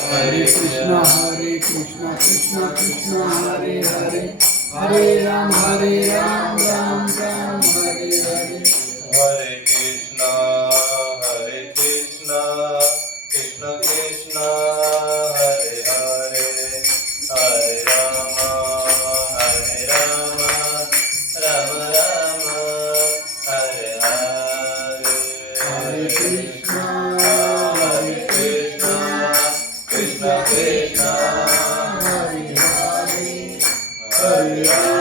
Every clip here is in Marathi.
हरे कृष्णा कृष्णा कृष्णा हरे हरे, हरे राम राम राम हरे हरे. हरे कृष्णा कृष्ण कृष्ण हरे हरे, हरे राम राम राम हरे हरे. हरे कृष्णा कृष्ण कृष्ण हरे हरे, हरे राम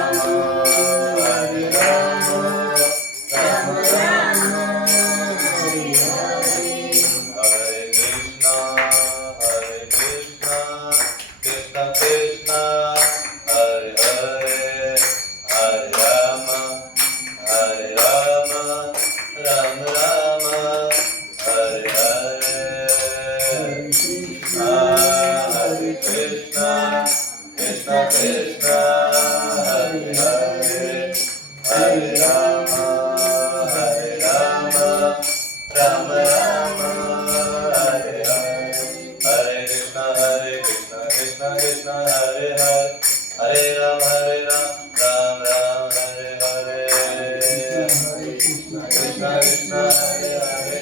राम राम हरे हरे. हरे कृष्णा कृष्ण कृष्ण हरे हरे, हरे राम राम राम हरे हरे. हरे कृष्णा कृष्ण कृष्ण हरे हरे, हरे राम राम राम हरे हरे. हरे कृष्णा कृष्ण कृष्ण हरे हरे, हरे राम राम राम हरे हरे. कृष्ण कृष्ण हरे हरे,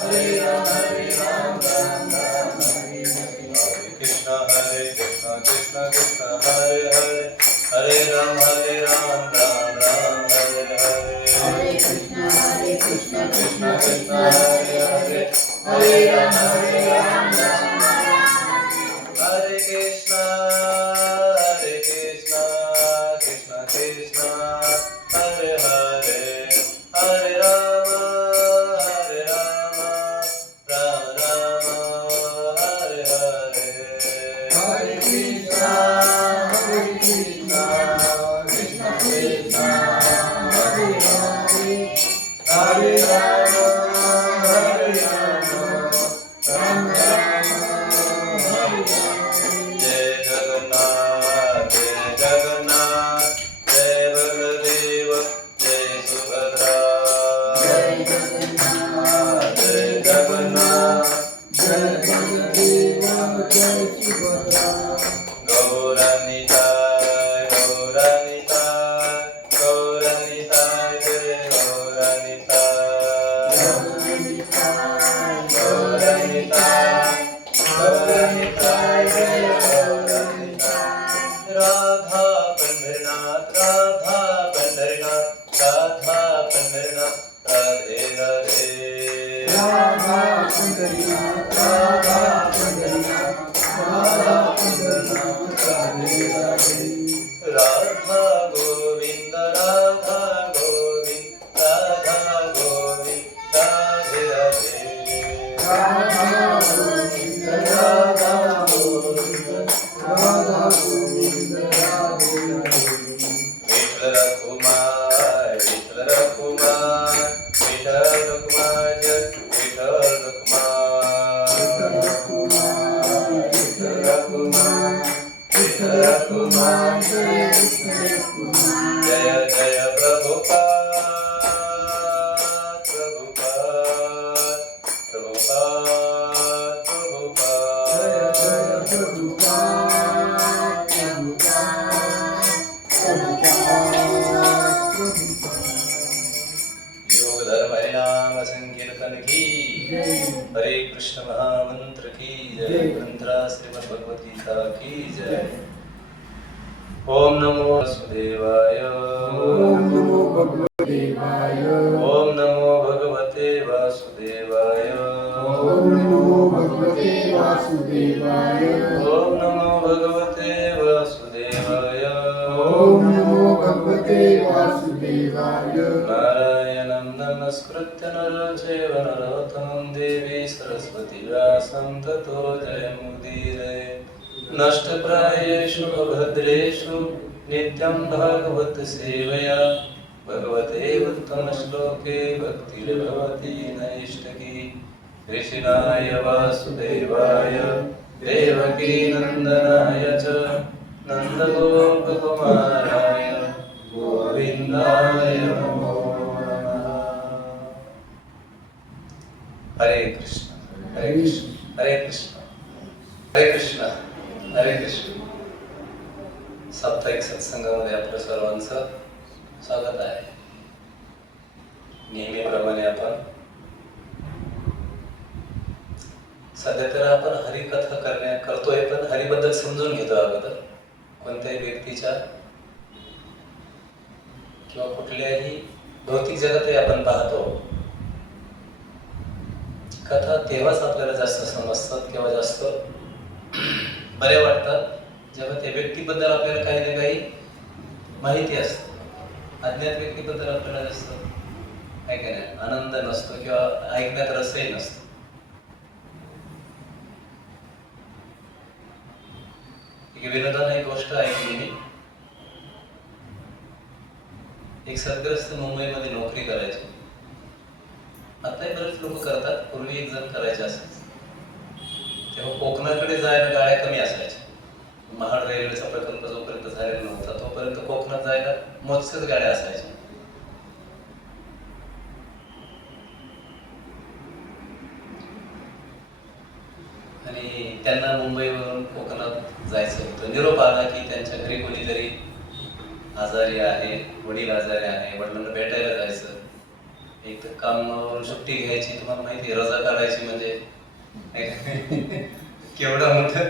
हरे राम राम राम हरे हरे. हरे कृष्ण कृष्ण कृष्ण हरे हरे, हरे राम राम राम हरे हरे. हरे कृष्णा कृष्णा कृष्ण हरे हरे, हरे राम राम हरे कृष्ण कृष्ण कृष्ण हरे हरे, हरे राम राम राम हरे हरे. हरे कृष्णा कृष्णा कृष्णा हरे हरे, हरे राम राम राम हरे हरे. जय जगन्नाथ जय बलदेव जय सुभद्रा. जय जगन्नाथ जय जगन्नाथ जय बलदेव जय सुभद्रा. गौरनिताय जय गौरनिताय. गौरनिताय जय गौरनिताय. राधा पंढरनाथ राधे राधे. राधा पंढरीनाथ राधा पंढरीनाथ राधे राधे. राधा गोविंद राधा गोविंद राधे राधे. राधा गोविंद राधा गोविंद राधा गोविंद राधे राधे. विठ्ठल रखुमाय विठ्ठल रखुमाय विठ्ठल रखुमाय जय विठ्ठल रखुमाय. विठ्ठल रखुमाय विठ्ठल रखुमाय जय विठ्ठल रखुमाय. जय जय प्रभुपाद जय जय प्रभुपाद प्रभुपाद. योग धर्म हरिनाम संकीर्तन की जय. हरे कृष्ण महामंत्र की जय. मंत्रा श्रीमद् भगवत गीता की जय. ओम नमो वासुदेवाय. ओम नमो भगवदेवाय. ओम नमो भगवते वासुदेवाय. ओम नमो भगवते वासुदेवाय. ओम नमो भगवते वासुदेवाय. ओम नमो भगवते वासुदेवाय. नारायणं नमस्कृत्य नरं चैव नरोत्तमं देवी सरस्वती व्यासं ततो जयमुदीरये. नष्टप्रायेषु भद्रेषु नित्यं भागवत सेवया भगवते उत्तमश्लोके भक्तिर्भवति नैष्ठकी. कृष्णाय वासुदेवाय देवकी नन्दनाय च नन्दगोपकुमाराय गोविन्दाय नमो नमः. हरे कृष्ण हरे कृष्ण हरे कृष्ण. हरे कृष्ण. हरे कृष्ण. साप्ताहिक सत्संगामध्ये आपलं सर्वांचं स्वागत आहे. नेहमीप्रमाणे आपण सध्या तर आपण हरिकथा करतोय, पण हरिबद्दल समजून घेतो अगोदर. कोणत्याही व्यक्तीच्या किंवा कुठल्याही भौतिक जगातही आपण पाहतो, कथा तेव्हाच आपल्याला जास्त समजतात किंवा जास्त बऱ्या वाटतात जेव्हा त्या व्यक्तीबद्दल आपल्याला काही ना काही माहिती असते. अज्ञात व्यक्तीबद्दल आपल्याला जास्त काय काय नाही आनंद नसतो किंवा ऐकण्यात रसही नसतो. एक विनोदाने एक गोष्ट ऐकली मी. एक सद्ग्रस्त मुंबईमध्ये नोकरी करायची. आताही बरेच लोक करतात, पूर्वी एक जण करायचे असत. तेव्हा कोकणाकडे जायला गाड्या कमी असायच्या. महाड रेल्वेचा प्रकल्प जोपर्यंत झालेला नव्हता तोपर्यंत कोकणात जायला मोजक्याच गाड्या असायच्या. आणि त्यांना मुंबईवरून कोकणात जायचं होतं. निरोप आला की त्यांच्या घरी कोणीतरी आजारी आहे, वडील आजारी आहे, वडिलांना भेटायला जायचं. एक तर कामावरून सुट्टी घ्यायची, तुम्हाला माहिती आहे रजा काढायची म्हणजे केवढा मोठं.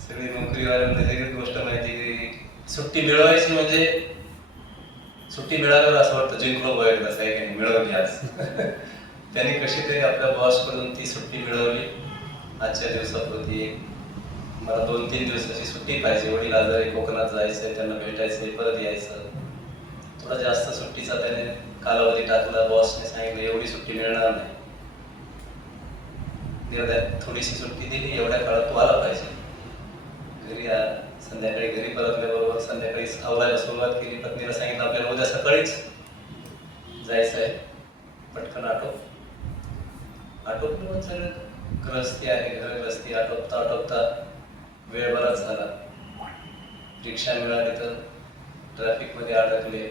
सगळी नोकरीवाल्यांना सगळीच गोष्ट माहिती की सुट्टी मिळवायची म्हणजे सुट्टी मिळाल्यावर असं वाटतं जिंकलो पाहिजे, असं आहे की मिळवली आज. त्यांनी कशी तरी आपल्या बॉस कडून ती सुट्टी मिळवली. आजच्या दिवसापुरती मला 2-3 दिवसाची सुट्टी पाहिजे, वडील आजारी, कोकणात जायचंय, त्यांना भेटायचंय, परत यायचं. थोडा जास्त सुट्टीचा त्याने कालावधी टाकला. बॉसने सांगितलं एवढी सुट्टी मिळणार नाही, थोडीशी सुट्टी दिली, एवढ्या काळात तू आला पाहिजे घरी. संध्याकाळी घरी परतल्याबरोबर संध्याकाळी आवरायला सुरुवात केली. पत्नीला सांगितलं आपल्याला उद्या सकाळीच जायचं आहे, पटकन आटोपलं. पण सगळं ग्रस्ती आहे, घरग्रस्ती आटोपता वेळ बराच झाला. रिक्षा मिळाली तर ट्रॅफिक मध्ये अडकले.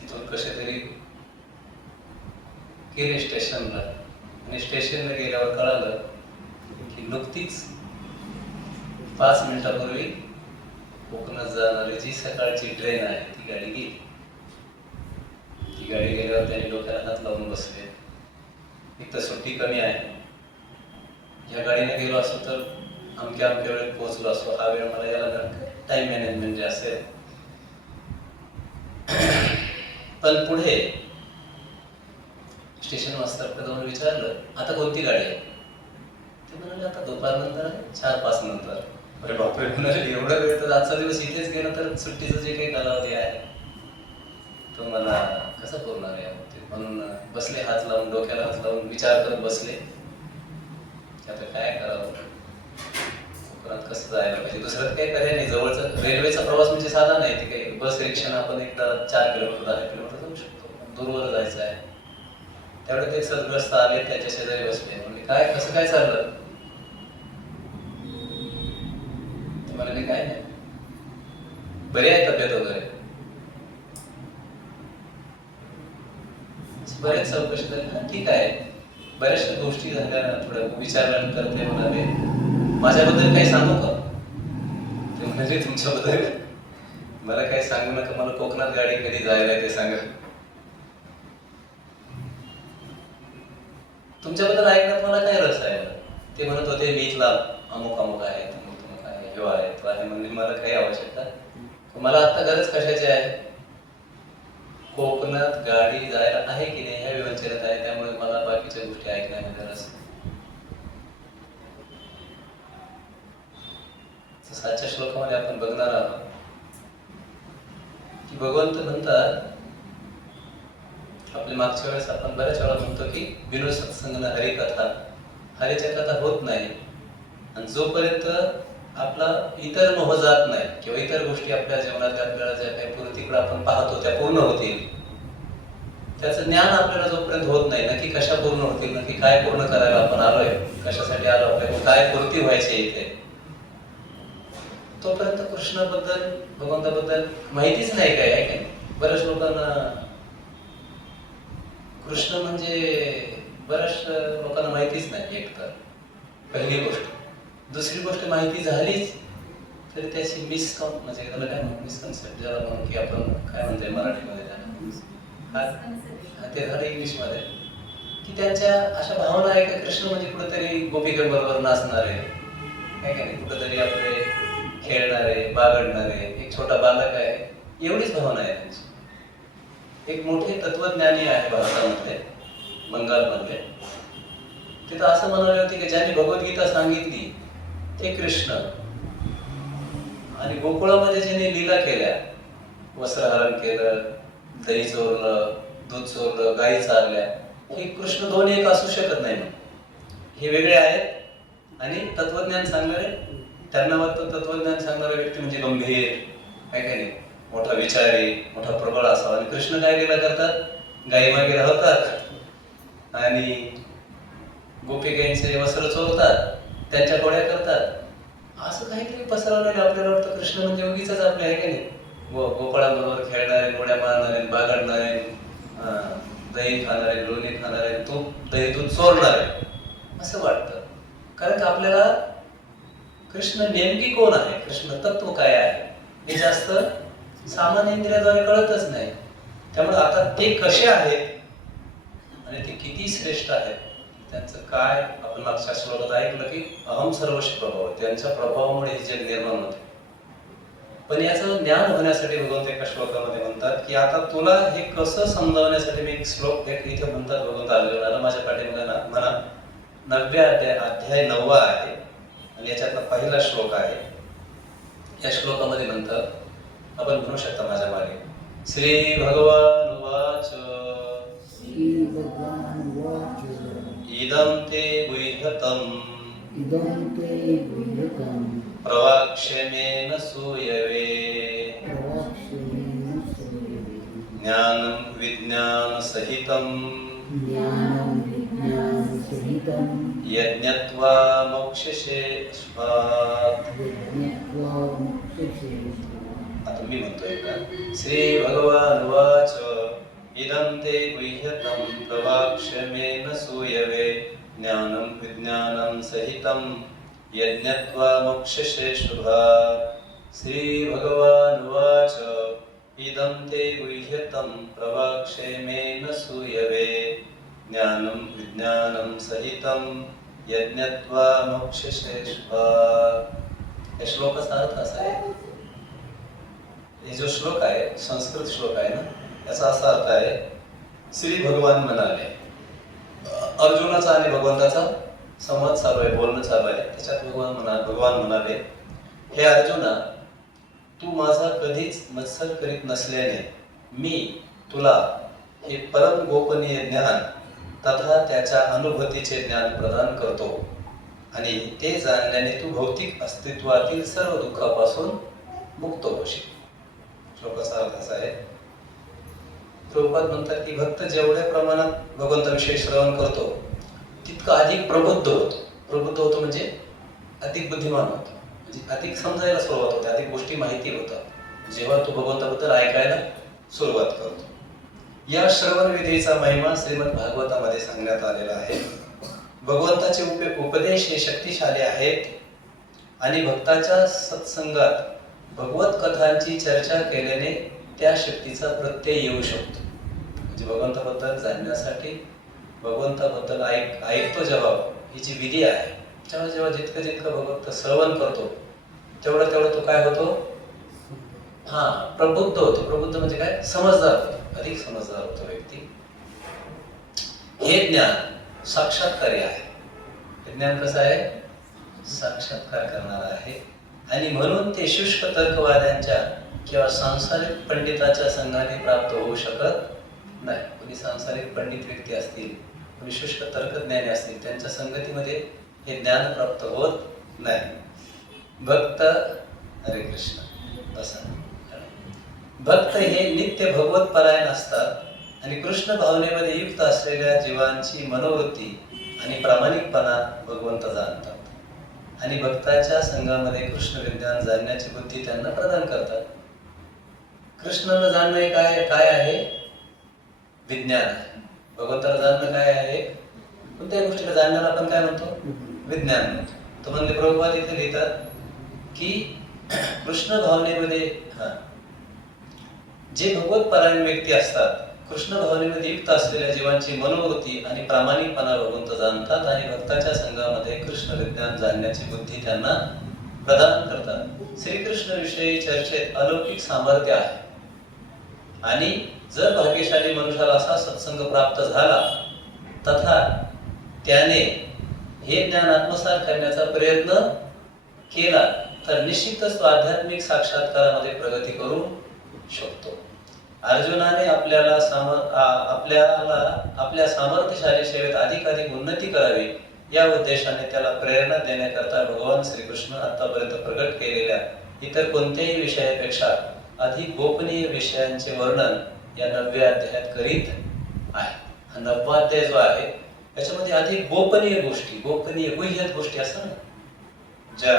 तिथून कसे तरी गेले स्टेशनला. आणि स्टेशनला गेल्यावर कळालं की नुकतीच 5 मिनिटापूर्वी कोकणात जाणारी जी सकाळची ट्रेन आहे ती गाडी गेली. ती गाडी गेल्यावर त्यांनी डोक्याला हात लावून बसले. एक तर सुट्टी कमी आहे, या गाडीने गेलो असतो तर अमक्या वेळेत पोहोचलो असतो. हा वेळ मला याला टाइम मॅनेजमेंट जे असेल. पण पुढे स्टेशन मास्तरकडे जाऊन विचारलं आता कोणती गाडी आहे. ते म्हणाले आता दुपारनंतर आहे, 4-5 नंतर. अरे बापरे, म्हणाले एवढा वेळ तर आजचा दिवस इथेच गेला तर सुट्टीचं जे काही कालावधी आहे तो मला कसा पुरणार आहे. म्हणून बसले हात लावून, डोक्याला हात लावून विचार करत बसले आता काय करावं, कोकणात कसं जायला पाहिजे. दुसरं काही पर्याय नाही. जवळचा रेल्वेचा प्रवास म्हणजे साधा नाही. ते काही बस रिक्षाने आपण एकदा 4 किलोमीटर 10 किलोमीटर जाऊ शकतो. दूरवर जायचं आहे. त्यावेळेस ते सद्ग्रस्त आले, त्याच्या शेजारी बसले. म्हणजे काय कसं काय चाललं. ते म्हणाले काय नाही, बरी आहे तब्येत वगैरे. बऱ्याच चौकशी झाली. ठीक आहे, बऱ्याचशा गोष्टी झाल्या. थोड्या विचारल्यानंतर ते म्हणाले माझ्याबद्दल काही सांगू का. ते म्हणाले तुमच्याबद्दल मला काही सांगू नका, मला कोकणात गाडी कधी जायला ते सांगा. तुमच्याबद्दल ऐकण्यात मला काय रस आहे. ते म्हणत होते मी इथला अमुक आहे, तमुक आहे, हे आहे तो आहे. म्हणजे मला काही आवश्यकता, मला आता गरज कशाची आहे. कोकणात गाडी जायला आहे की नाही ह्या विचारत आहे. त्यामुळे मला बाकीच्या गोष्टी ऐकण्यामध्ये रस. सातच्या श्लोकामध्ये आपण बघणार आहोत की भगवंत म्हणतात, आपल्या मागच्या वेळेस आपण बऱ्याच वेळा म्हणतो की विनोद सत्संग हरिकथा, हरीच्या कथा होत नाही. आणि जोपर्यंत आपला इतर मोह जात नाही किंवा इतर गोष्टी आपल्या जीवनात आपल्याला ज्या काही पूर्तीकडे आपण पाहतो त्या पूर्ण होतील, त्याचं ज्ञान आपल्याला जोपर्यंत होत नाही, नक्की कशा पूर्ण होतील, नक्की काय पूर्ण करायला आपण आलोय, कशासाठी आलो, आपल्याला काय पूर्ती व्हायची इथे, तोपर्यंत कृष्णाबद्दल भगवंताबद्दल माहितीच नाही काय आहे. काय बऱ्याच लोकांना कृष्ण म्हणजे बऱ्याच लोकांना माहितीच नाही. एक तर पहिली गोष्ट दुसरी गोष्ट माहिती झालीच तरी त्याची म्हणजे त्याला काय मिसकन्सेप्ट ज्याला म्हणून की आपण काय म्हणतोय मराठीमध्ये त्याला ते झालं इंग्लिशमध्ये की त्यांच्या अशा भावना आहे का कृष्ण म्हणजे कुठेतरी गोपिकांबरोबर नाचणारे काय काय कुठेतरी आपले खेळणारे बागडणारे एक छोटा बालक आहे एवढीच भावना आहे त्यांची. एक मोठे तत्वज्ञानी आहे भारतामध्ये बंगालमध्ये तिथं असं म्हणाले होते की ज्यांनी भगवद्गीता सांगितली ते कृष्ण आणि गोकुळामध्ये ज्याने लीला केल्या वस्त्रहरण केलं दही चोरलं दूध चोरलं गायी चारल्या हे कृष्ण दोन एक असू शकत नाही हे वेगळे आहेत आणि तत्वज्ञान सांगणारे त्यांना वाटतं तत्वज्ञान सांगणारा व्यक्ती म्हणजे गंभीर काय काय नाही मोठा विचारी मोठा प्रबळ असावा आणि कृष्ण काय लीला करतात गायी मागे राहतात आणि गोपिकांचे वस्त्र चोरतात त्यांच्या डोळ्या करतात असं काहीतरी पसरवलेलं आपल्याला वाटतं कृष्ण म्हणजे उगीच आपले आहे का नाही गोपाळांबरोबर खेळणारे गोड्या मारणारे बागडणारे दही खाणारे लोणी खाणारे तूप दही दूध चोरणारे असं वाटतं. कारण का आपल्याला कृष्ण नेमकी कोण आहे कृष्ण तत्व काय आहे हे जास्त सामान्य इंद्रियाद्वारे कळतच नाही. त्यामुळे आता ते कसे आहेत आणि ते किती श्रेष्ठ आहेत त्यांचं काय आपण मागच्या श्लोकात ऐकलं की अहम सर्वस्व प्रभाव त्यांच्या प्रभावामुळे हे जग निर्माण होते. पण याचं ज्ञान होण्यासाठी भगवंत एका श्लोकामध्ये म्हणतात की आता तुला हे कसं समजावण्यासाठी मी एक श्लोक इथे म्हणतात भगवंत अर्जुनाला माझ्या पाठीमध्ये म्हणा 9व्या अध्याय 9वा आहे आणि याच्यातला पहिला श्लोक आहे. या श्लोकामध्ये म्हणतात आपण म्हणू शकता माझ्या मागे श्री भगवान वाच इदं ते गुह्यतम् प्रवाक्ष्यमेन सूयवे ज्ञानं विज्ञान सहितं यज्ञत्वा मोक्षसे स्वात्. आता मी म्हणतोय का श्री भगवान वाच इदं ते गुह्यतं प्रवाक्ष्यमेन सूयवे ज्ञानं विज्ञानं सहितं यज्ञत्वा मोक्षसे शुभात्. श्री भगवान वाच इदं ते गुह्यतं प्रवाक्ष्यमेन सूयवे ज्ञानं विज्ञानं सहितं यज्ञत्वा मोक्षसे शुभात्. या श्लोकाचा अर्थ असा आहे हे जो श्लोक आहे संस्कृत श्लोक आहे ना याचा असा अर्थ आहे श्री भगवान म्हणाले अर्जुनाचा आणि भगवंताचा संवाद चालू आहे बोलणं चालू आहे त्याच्यात भगवान म्हणाले हे अर्जुना तू माझा कधीच मत्सर करीत नसल्याने मी तुला हे परम गोपनीय ज्ञान तथा त्याच्या अनुभूतीचे ज्ञान प्रदान करतो आणि ते जाणल्याने तू भौतिक अस्तित्वातील सर्व दुःखापासून मुक्त होशील. श्लोकाचा अर्थ असा आहे प्रभुपाद म्हणतात की भक्त जेवढ्या प्रमाणात भगवंताविषयी श्रवण करतो तितकं अधिक प्रबुद्ध होतो म्हणजे अधिक बुद्धिमान होतो म्हणजे अधिक समजायला सुरुवात होते अधिक गोष्टी माहिती होतात जेव्हा तू भगवंताबद्दल ऐकायला सुरुवात करतो. या श्रवण विधीचा महिमा श्रीमद भागवतामध्ये सांगण्यात आलेला आहे. भगवंताचे उपदेश हे शक्तिशाली आहेत आणि भक्ताच्या सत्संगात भगवत कथांची चर्चा केल्याने त्या शक्तीचा प्रत्यय येऊ शकतो. म्हणजे भगवंताबद्दल जाणण्यासाठी भगवंताबद्दल ऐकतो जेव्हा ही जी विधी आहे तेव्हा जेव्हा जितकं भगवंत श्रवण करतो तेवढा तो काय होतो प्रबुद्ध होतो. प्रबुद्ध म्हणजे काय समजदार होतो अधिक समजदार होतो व्यक्ती. हे ज्ञान साक्षात्कारी आहे. हे ज्ञान कसं आहे साक्षात्कार करणार आहे आणि म्हणून ते शुष्क तर्कवाद्यांच्या किंवा सांसारिक पंडिताच्या संघाने प्राप्त होऊ शकत नाही. कोणी सांसारिक पंडित व्यक्ती असतील कोणी शुष्क तर्कज्ञानी असतील त्यांच्या संगतीमध्ये हे ज्ञान प्राप्त होत नाही. भक्त हरे कृष्ण बसा भक्त हे नित्य भगवत परायण असतात आणि कृष्ण भावनेमध्ये युक्त असलेल्या जीवांची मनोवृत्ती आणि प्रामाणिकपणा भगवंत जाणतात आणि भक्ताच्या संघामध्ये कृष्ण विज्ञान जाणण्याची बुद्धी त्यांना प्रदान करतात. कृष्णाला जाणणे काय आहे विज्ञान आहे. भगवंताला जाणणं काय आहे कोणत्याही गोष्टीला जाणण्याला आपण काय म्हणतो विज्ञान म्हणतो. तो म्हणले प्रभुपाद इथे लिहितात की कृष्ण भावनेमध्ये जे भगवत परायण व्यक्ती असतात, कृष्ण भावनेमध्ये युक्त असलेल्या जीवांची मनोवृत्ती आणि प्रामाणिकपणा भगवंत जाणतात आणि भक्ताच्या संघामध्ये कृष्ण विज्ञान जाणण्याची बुद्धी त्यांना प्रदान करतात. श्रीकृष्ण विषयी चर्चेत अलौकिक सामर्थ्य आहे आणि जर भाग्यशाली मनुष्याला असा सत्संग प्राप्त झाला तथा त्याने हे ज्ञान आत्मसात करण्याचा प्रयत्न केला तर निश्चितच तो आध्यात्मिक साक्षात्कारामध्ये प्रगती करू शकतो. अर्जुनाने आपल्या सामर्थ्यशाली सेवेत अधिकाधिक उन्नती करावी या उद्देशाने त्याला प्रेरणा देण्याकरता भगवान श्रीकृष्ण आतापर्यंत प्रकट केलेल्या इतर कोणत्याही विषयापेक्षा अधिक गोपनीय विषयांचे वर्णन या 9व्या अध्यायात करीत आहे. हा 9वा अध्याय जो आहे याच्यामध्ये अधिक गोपनीय गोष्टी, गोपनीय गुह्यत गोष्टी असतात ना, ज्या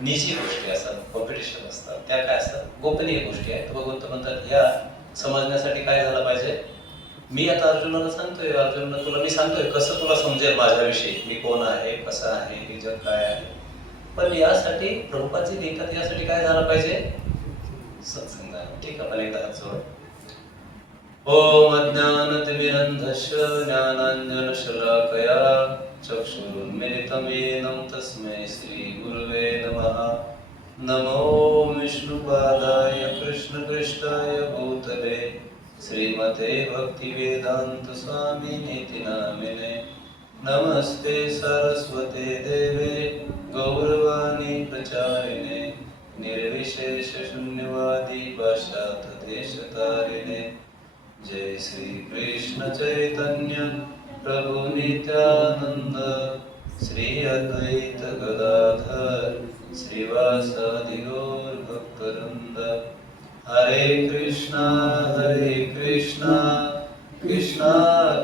निजी गोष्टी असतात, कॉम्पिटिशन असतात, त्या काय असतात, गोपनीय गोष्टी आहेत. भगवंत म्हणतात ह्या समजण्यासाठी काय झालं पाहिजे, मी आता अर्जुनाला सांगतोय, अर्जुनला तुला मी सांगतोय कसं तुला समजेल माझ्याविषयी, मी कोण आहे, कसं आहे, हे जग काय आहे. पण यासाठी प्रभुपादजी लिहितात यासाठी काय झालं पाहिजे, सत्संग. ठीक आहे, आपण एकदा हात जोड. ओम अज्ञानतिमिरन्धस्य ज्ञानाञ्जनशलाकया चक्षुरुन्मिलितं येन तस्मै श्रीगुरुवे नमः. नमो विष्णुपादाय कृष्णपृष्ठाय भूतले श्रीमते भक्तिवेदान्त स्वामिनेति नामिने. नमस्ते सरस्वते देवे गौरवाणी प्रचारिणे निर्विशेष शून्यवादी पाश्चात्य जय श्री कृष्ण चैतन्य प्रभु नित्यानंद श्री अद्वैत गदाधर श्रीवासादि गौर भक्तवृंद. हरे कृष्णा कृष्णा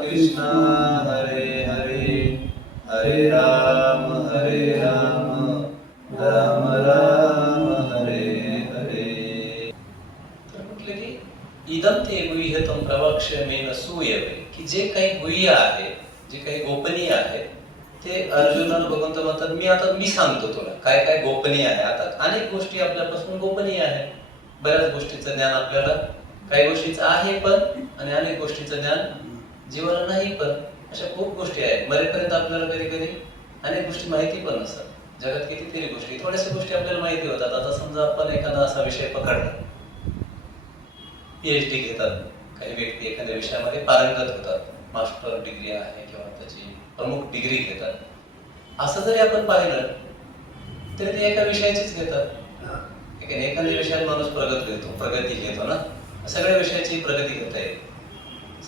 कृष्णा हरे हरे, हरे राम राम राम हरे हरे. तर म्हटलं की इदम ते गुह्यतम प्रवक्ष्यामि सूयवे, की जे काही गुह्य आहे, जे काही गोपनीय आहे ते अर्जुनाला भगवंत म्हणतात मी सांगतो तुला काय काय गोपनीय आहे. आता अनेक गोष्टी आपल्यापासून गोपनीय आहे, बऱ्याच गोष्टीचं ज्ञान आपल्याला, काही गोष्टीचं आहे पण आणि अनेक गोष्टीचं ज्ञान जीवाला नाही पण. अशा खूप गोष्टी आहेत. मरेपर्यंत आपल्याला कधी कधी अनेक गोष्टी माहिती पण नसतात. जगात कितीतरी गोष्टी, थोड्याशा गोष्टी आपल्याला माहिती होतात. आता समजा आपण एखादा असा विषय पकडला, PhD घेतात काही व्यक्ती, एखाद्या विषयामध्ये पारंगत होतात, मास्टर डिग्री आहे किंवा त्याची प्रमुख डिग्री घेतात. असं जरी आपण पाहिलं तरी ते एका विषयाचीच घेतात. एखाद्या विषयात माणूस प्रगती घेतो ना, सगळ्या विषयाची प्रगती घेता येईल.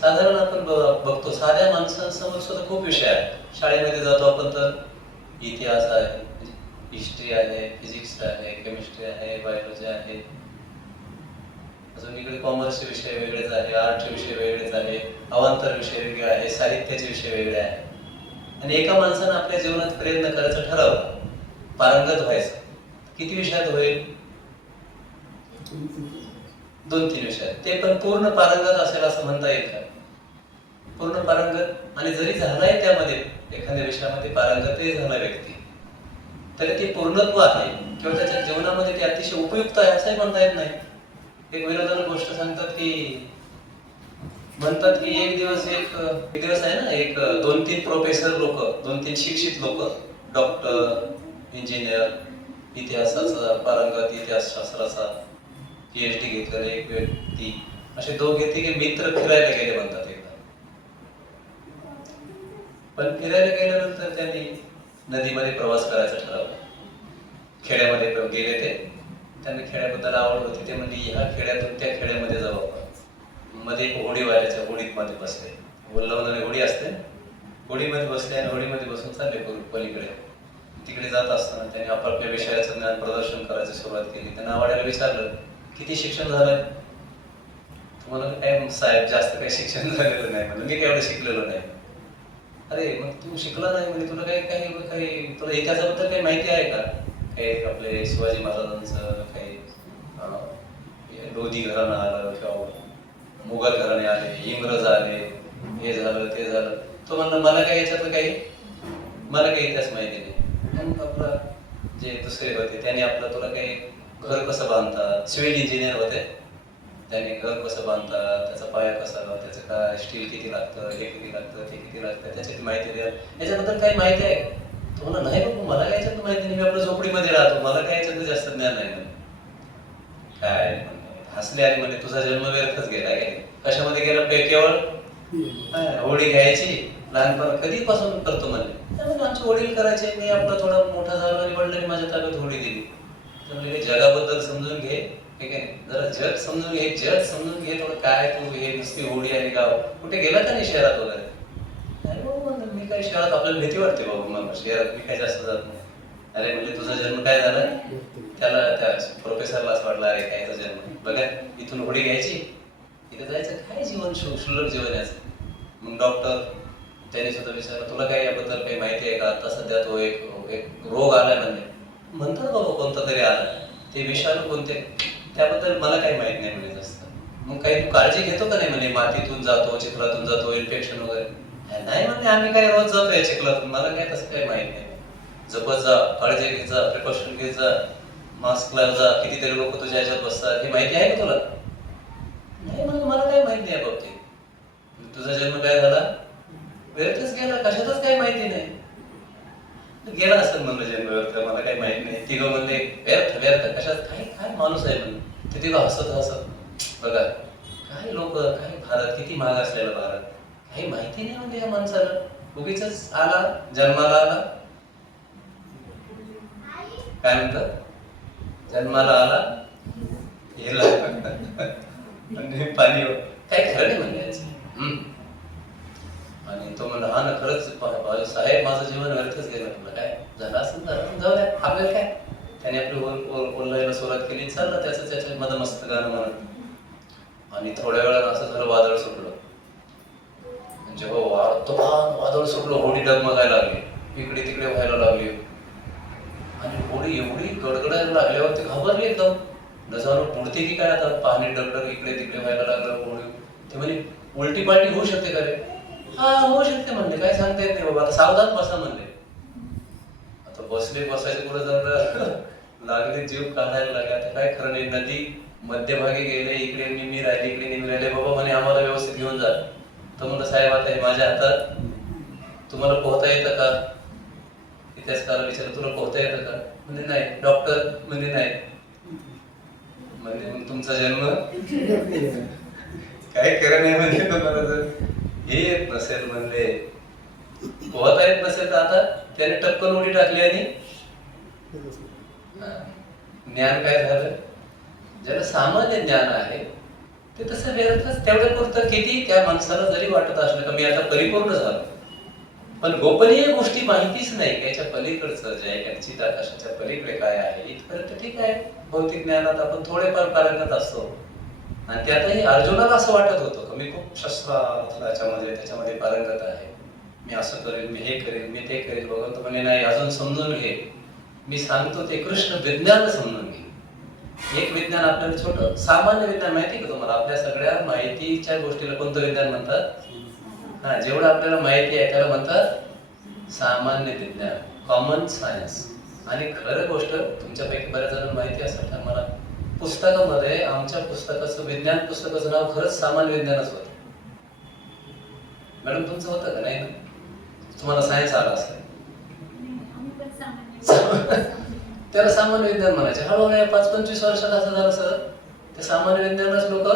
साधारण आपण बघतो साध्या माणसांसमोर सुद्धा खूप विषय आहेत. शाळेमध्ये जातो आपण तर इतिहास आहे, हिस्ट्री आहे, फिजिक्स आहे, केमिस्ट्री आहे, बायोलॉजी आहे, अजून इकडे कॉमर्सचे विषय वेगळेच आहे, आर्टचे विषय वेगळेच आहे, अवांतर विषय वेगळे आहे, साहित्याचे विषय वेगळे आहे. आणि एका माणसानं आपल्या जीवनात प्रयत्न करायचं ठरवलं, पारंगत व्हायचं, किती विषयात होईल, 2-3 विषयात. ते पण पूर्ण पारंगत असेल असं म्हणता येईल का? पूर्ण पारंगत, आणि जरी झालाय त्यामध्ये एखाद्या विषयामध्ये पारंगतही झाला व्यक्ती, तरी ते पूर्णत्व आहे किंवा त्याच्या जीवनामध्ये ते अतिशय उपयुक्त आहे असंही म्हणता येत नाही. एक विनोदानं गोष्ट सांगतात की म्हणतात की एक दिवस आहे ना, 2-3 प्रोफेसर लोक, 2-3 शिक्षित लोक, डॉक्टर, इंजिनियर, इतिहासाचा पारंगत, इतिहासशास्त्राचा PhD घेतलेला एक व्यक्ती, असे 2-3 मित्र फिरायला गेले म्हणतात एकदा. पण फिरायला गेल्यानंतर त्यांनी नदीमध्ये प्रवास करायचं ठरवलं. खेड्यामध्ये गेले ते, त्यांना खेड्याबद्दल आवड होती. ते म्हणजे ह्या खेड्यातून त्या खेड्यामध्ये जाऊ आपण. मध्ये एक होडी वाल्याच्या होडीत मध्ये बसले, वल्लवणारी होडी असते, होडीमध्ये बसले आणि होडीमध्ये बसून चालले पलीकडे. तिकडे जात असताना त्यांनी आपापल्या विषयाचं ज्ञान प्रदर्शन करायची सुरुवात केली. त्यांना आवडायला विचारलं किती शिक्षण झालंय. तुम्हाला काय साहेब जास्त काही शिक्षण झालेलं नाही, म्हणजे मी काय एवढं शिकलेलो नाही. अरे मग तू शिकला नाही म्हणजे तुला काही तुला इतिहासाबद्दल काही माहिती आहे का? काही आपले शिवाजी महाराजांचं काही लोधी घराणं आलं किंवा मुघल घराणे आले, इंग्रज आले, हे झालं ते झालं. तो म्हणलं मला काही याच्यातलं काही मला काही इतिहास माहिती नाही. मग आपला जे दुसरे होते त्यांनी आपलं तुला काही घर कसं बांधतात, सिव्हिल इंजिनियर होते, त्यांनी घर कसं बांधतात, त्याचा पाया कसा, त्याचं काय स्टील किती लागतं, हे किती लागतं, ते किती लागतं, त्याची माहिती द्या. याच्याबद्दल काही माहिती आहे? तुम्हाला नाही बघू, मला काय याच्यात माहिती नाही, मी आपल्या झोपडीमध्ये राहतो, मला काय याच्यात जास्त ज्ञान नाही. काय हसले आणि म्हणजे तुझा जन्म व्यर्थच गेला काय? कशामध्ये गेला? केवळ होळी घ्यायची लहानपण कधीपासून करतो म्हणजे आमचे वडील करायचे, मी आपला थोडा मोठा झालो आणि वडिलांनी माझ्या ताब्यात होळी दिली. म्हणजे जगाबद्दल समजून घे, ठीक आहे, जरा जग समजून घे, जग समजून घे थोडं. काय तू हे नुसती होळी आणि गाव कुठे गेला का नाही शहरात वगैरे? नाही बाबा, मी काय शहरात आपल्याला भीती वाटते बाबा, मला शहरात मी काय जास्त जात नाही. अरे म्हणजे तुझा जन्म काय झाला? त्याला त्या प्रोफेसरला असं वाटलं अरे काय जन्म बघा, इथून होळी घ्यायची, इथे जायचं, काय जीवन शुल्लक जीवन याचं. मग डॉक्टर त्याने सुद्धा विचारलं तुला काय याबद्दल काही माहिती आहे का? आता सध्या तो एक रोग आलाय म्हणजे म्हणतात बाबा कोणता तरी आला, ते विषाणू कोणते, त्याबद्दल मला काही माहित नाही म्हणजे जास्त. मग काही तू काळजी घेतो का नाही म्हणजे मातीतून जातो, चिखलातून जातो, इन्फेक्शन वगैरे? नाही म्हणजे आम्ही काय रोज जातोय चिखलातून, मला काय तसं काही माहित नाही. जपत जा, काळजी घेत जा, प्रिकॉशन घेत जा, मास्क लाव जा, कितीतरी लोक तुझ्या ह्याच्यात बसतात, हे माहिती आहे का तुला? नाही म्हणजे मला काही माहित नाही बाबतीत. तुझा जन्म काय झाला? व्यर्थच गेला, कशातच काही माहिती नाही. गेला असेल म्हणलं जन्म व्यर्थ, मला काही माहित नाही. तिघं म्हणले व्यर्थ व्यर्थ कशात, काय काय माणूस आहे म्हणून. ते तिघं हसत हसत बघा काही लोक, काही भारत किती महाग असलेला भारत, काही माहिती नाही म्हणजे या माणसाला. उगीच आला, जन्माला आला, काय म्हणतात, जन्माला आला गेला म्हणजे पाणी काय खरं नाही म्हणजे याचं. आणि तो म्हणला हा ना खरंच साहेब माझं जीवन व्यर्थच गेलं. म्हटलं काय झालं असं झालं, जाऊ द्या आपल्याला काय. त्याने आपली ओलायला सुरुवात केली, चाललं त्याच्या मध्ये मस्त गाणं म्हणत. आणि थोड्या वेळानं असं झालं वादळ सुटलं. म्हणजे हो वादळ सुटलं, होडी डगमगायला लागली, इकडे तिकडे व्हायला लागली. आणि होडी एवढी गडगडायला लागल्यावर ते घाबरली एकदम, न जाणू बुडते की काय. आता पाणी डगडग इकडे तिकडे व्हायला लागलं होडी. ते म्हणजे उलटी पालटी होऊ शकते का रे? हा होऊ शकते म्हणले, काय सांगता येत नाही बाबा, आता सावधान बसा म्हणले. आता बसले, बसायचे कुठं जर लागले, जीव काढायला लागले. आता काय खरं नाही, नदी मध्यभागी गेले, इकडे निमी राहिले, इकडे निमी राहिले. बाबा म्हणे आम्हाला व्यवस्थित घेऊन जा. तर म्हणलं साहेब आता हे माझ्या हातात, तुम्हाला पोहता येतं का? इतिहासकाराला विचारलं तुला पोहता येतं का? म्हणजे नाही. डॉक्टर म्हणजे नाही. म्हणजे मग तुमचा जन्म काय खरं नाही म्हणजे तुम्हाला जर हे येत नसेल म्हणले, पोहता येत नसेल तर आता त्याने टपकन उडी टाकली आणि ज्ञान काय झालं? ज्याला सामान्य ज्ञान आहे ते तसं व्यर्थच तेवढं पुरतं. किती त्या माणसाला जरी वाटत असलं का मी आता परिपूर्ण झालो, पण गोपनीय गोष्टी माहितीच नाही, याच्या पलीकडचं जय कंचित आकाशाच्या पलीकडे काय आहे इथपर्यंत ठीक आहे. भौतिक ज्ञानात आपण थोडेफार पारंगत असतो. आणि त्यातही अर्जुनाला असं वाटत होतं की मी खूप त्याच्यामध्ये पारंगत आहे, मी असं करेल, मी हे करेल, मी ते करेल. भगवंत म्हणे नाही, अजून समजून घे, मी सांगतो ते कृष्ण विज्ञान समजून घे. एक विज्ञान आपल्याला छोटं सामान्य विज्ञान माहिती का तुम्हाला? आपल्या सगळ्या माहितीच्या गोष्टीला कोणतं विज्ञान म्हणतात? हा, जेवढं आपल्याला माहिती आहे त्याला म्हणतात सामान्य विज्ञान, कॉमन सायन्स. आणि खरं गोष्ट तुमच्यापैकी बऱ्याच जणांना माहिती असेल तर मला, पुस्तकामध्ये आमच्या पुस्तकाचं विज्ञान पुस्तकाचं नाव खरंच सामान्य विज्ञानच होतं. मॅडम तुमचं होतं का नाही ना? तुम्हाला सायन्स आला असेल, त्याला सामान्य विज्ञान म्हणायचे. हळूहळू 5-25 वर्षात असं झालं सर, ते सामान्य विज्ञानच लोक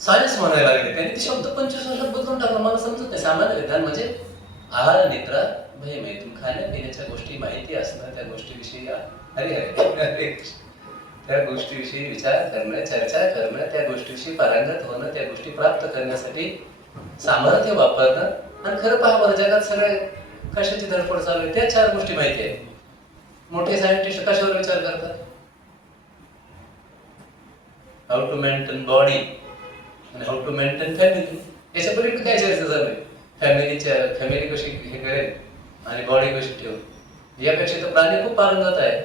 सायन्स म्हणायला लागले. त्यांनी ते शब्द 25 वर्षात बदलून टाकला. मला समजत नाही, सामान्य विज्ञान म्हणजे आहार निद्रा भय मैथून, खाण्यापिण्याच्या गोष्टी माहिती असणं, त्या गोष्टीविषयी त्या गोष्टीविषयी विचार करणं, चर्चा करणं, त्या गोष्टीविषयी पारंगत होणं, त्या गोष्टी प्राप्त करण्यासाठी सामर्थ्य वापरणं. आणि खरं पहा बरं, जगात सगळे कशाची धडपड चालू आहे, त्या 4 गोष्टी माहिती आहेत. मोठे सायंटिस्ट कशावर विचार करतात? हाऊ टू मेंटेन बॉडी आणि हाऊ टू मेंटेन फॅमिली. याच्या पलीकडे काय चर्चा चालू आहे? फॅमिली कशी हे करेल आणि बॉडी कशी ठेवू. यापेक्षा तर प्राणी खूप पारंगत आहे.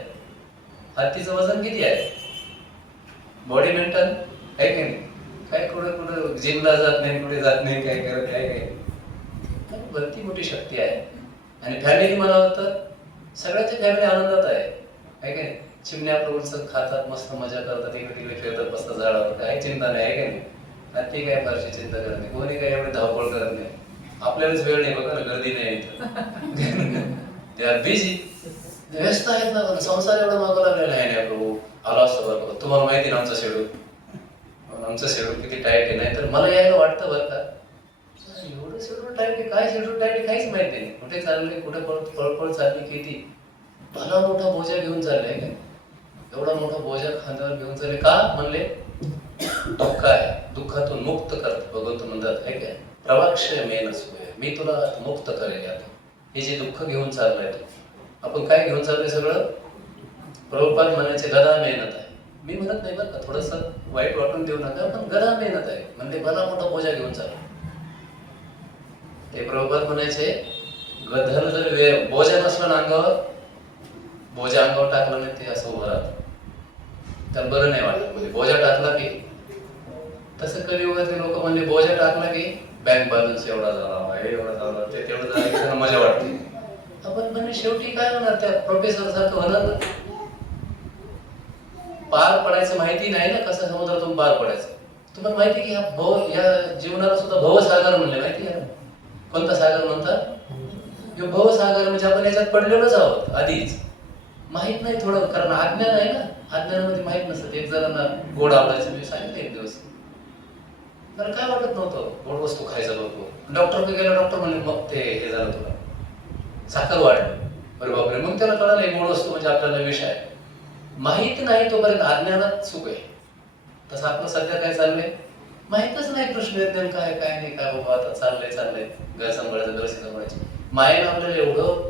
हत्तीचं वजन किती आहे? बॉडी मेंटेन आहे की नाही? काय कुठं जिमला जात नाही, कुठे जात नाही, काय करत आहे काय? भरती मोठी शक्ती आहे. आणि फॅमिली म्हणावं तर सगळ्यांची फॅमिली आनंदात आहे काय काय. चिमण्या आपलं उलसं खातात, मस्त मजा करतात, इकडे तिकडे खेळतात मस्त झाडावर, काही चिंता नाही आहे का नाही. आणि ती काय फारशी चिंता करत नाही, कोणी काही एवढी धावपळ करत नाही. आपल्यालाच वेळ नाही बघा ना, गर्दी नाही इथं. ते आर बिझी, व्यस्त आहेत ना. संसार एवढा मागं लागलेला आहे ना प्रभू. आलो असतो बरोबर. तुम्हाला माहिती ना आमचं शेड्यूल किती टाईट आहे. नाही तर मला यायला वाटतं बरं का, एवढं शेड्यूल टाईट आहे, काय शेड्यूल टाईट आहे काहीच माहिती नाही. कुठे चालले, कुठे पळपळ चालली, किती भला मोठा बोजा घेऊन चाललाय काय. एवढा मोठा बोजा खांद्यावर घेऊन चालले का म्हणले, दुःख आहे, दुःखातून मुक्त करत भगवंत म्हणतात आहे काय. प्रवाक्षय मेन सोय, मी तुला मुक्त करेल. आता हे जे दुःख घेऊन चाललंय तू, आपण काय घेऊन चाललोय सगळं. प्रभुपाद म्हणायचे गदा मेहनत आहे. मी म्हणत नाही बरं का, थोडस वाईट वाटून देऊ नका, पण गदा मेहनत आहे म्हणजे भला मोठा बोजा घेऊन चालला. ते प्रभुपाद म्हणायचे गधर जर बोजा नसला ना अंगावर, बोजा अंगावर टाकला नाही ते असं उभं राहत, तर बरं नाही वाटत. म्हणजे बोजा टाकला की, तसं कलियुगातले लोक म्हणजे बोजा टाकला की बँक बॅलन्स एवढा झाला, एवढा झाला, ते तेवढं झालं की त्यांना मजा वाटते. आपण म्हणजे शेवटी काय होणार, त्या प्रोफेसर सारखं होणार ना. पार पडायचं माहिती नाही ना, कसं समुद्रातून पार पडायचं. तुम्हाला माहिती की या जीवनाला सुद्धा भवसागर म्हणले, माहिती आहे ना. कोणता सागर म्हणतात, भवसागर. म्हणजे आपण याच्यात पडलेलोच आहोत आधीच, माहित नाही थोडं, कारण अज्ञान आहे ना. अज्ञानामध्ये माहित नसतं. एक जणांना गोड आवडायचं, मी सांगितलं एक दिवस, तर काय वाटत नव्हतं गोड वस्तू खायचं बघतो. डॉक्टरकडे गेला, डॉक्टर म्हणले मग ते हे झालं तुला साखर वाढलं. बरं बापरे, मग त्याला कळालं गोड वस्तू म्हणजे आपल्याला विष आहे. माहित नाही तोपर्यंत अज्ञानात सुख आहे. तसं आपलं सध्या काय चाललंय माहितच नाही. कृष्ण विज्ञान काय काय नाही काय बाबा, आता चाललंय घर सांभाळायचं, घर सांभाळायचं. मायेनं आपल्याला एवढं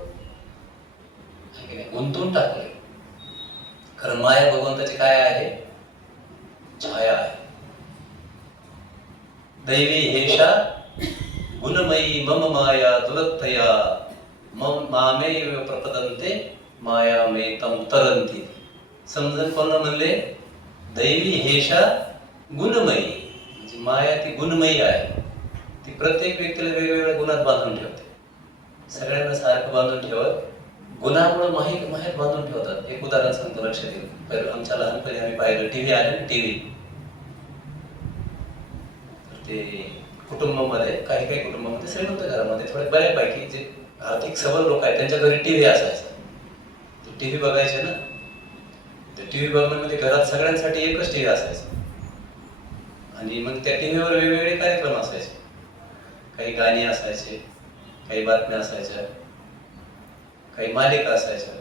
गुंतवून टाकलंय. खरं माया भगवंताची काय आहे, छाया आहे. दैवी हेषा गुणमयी मम माया दुरत्तया मामेव प्रपदन्ते माया मे तम तरंती. समजून कोण म्हणले, दैवी हेषा गुणमयी, म्हणजे माया ती गुणमयी आहे. ती प्रत्येक व्यक्तीला वेगवेगळ्या गुणात बांधून ठेवते. सगळ्यांना सारखं बांधून ठेवत, गुणामुळे माहीत बांधून ठेवतात. एक उदाहरण सांगतो, लक्षात येईल. आमच्या लहानपणी आम्ही पाहिलं, टीव्ही आले ना, टीव्ही. ते कुटुंबामध्ये काही कुटुंबामध्ये श्रीमंत घरामध्ये थोडे बऱ्यापैकी जे आर्थिक सबल लोक आहेत त्यांच्या घरी टीव्ही असायचा. ते टीव्ही बघायचे ना, ते टीव्ही बघण्यामध्ये घरात सगळ्यांसाठी एकच टीव्ही असायचा. आणि मग त्या टीव्हीवर वेगवेगळे कार्यक्रम असायचे. काही गाणी असायचे, काही बातम्या असायच्या, काही मालिका असायच्या,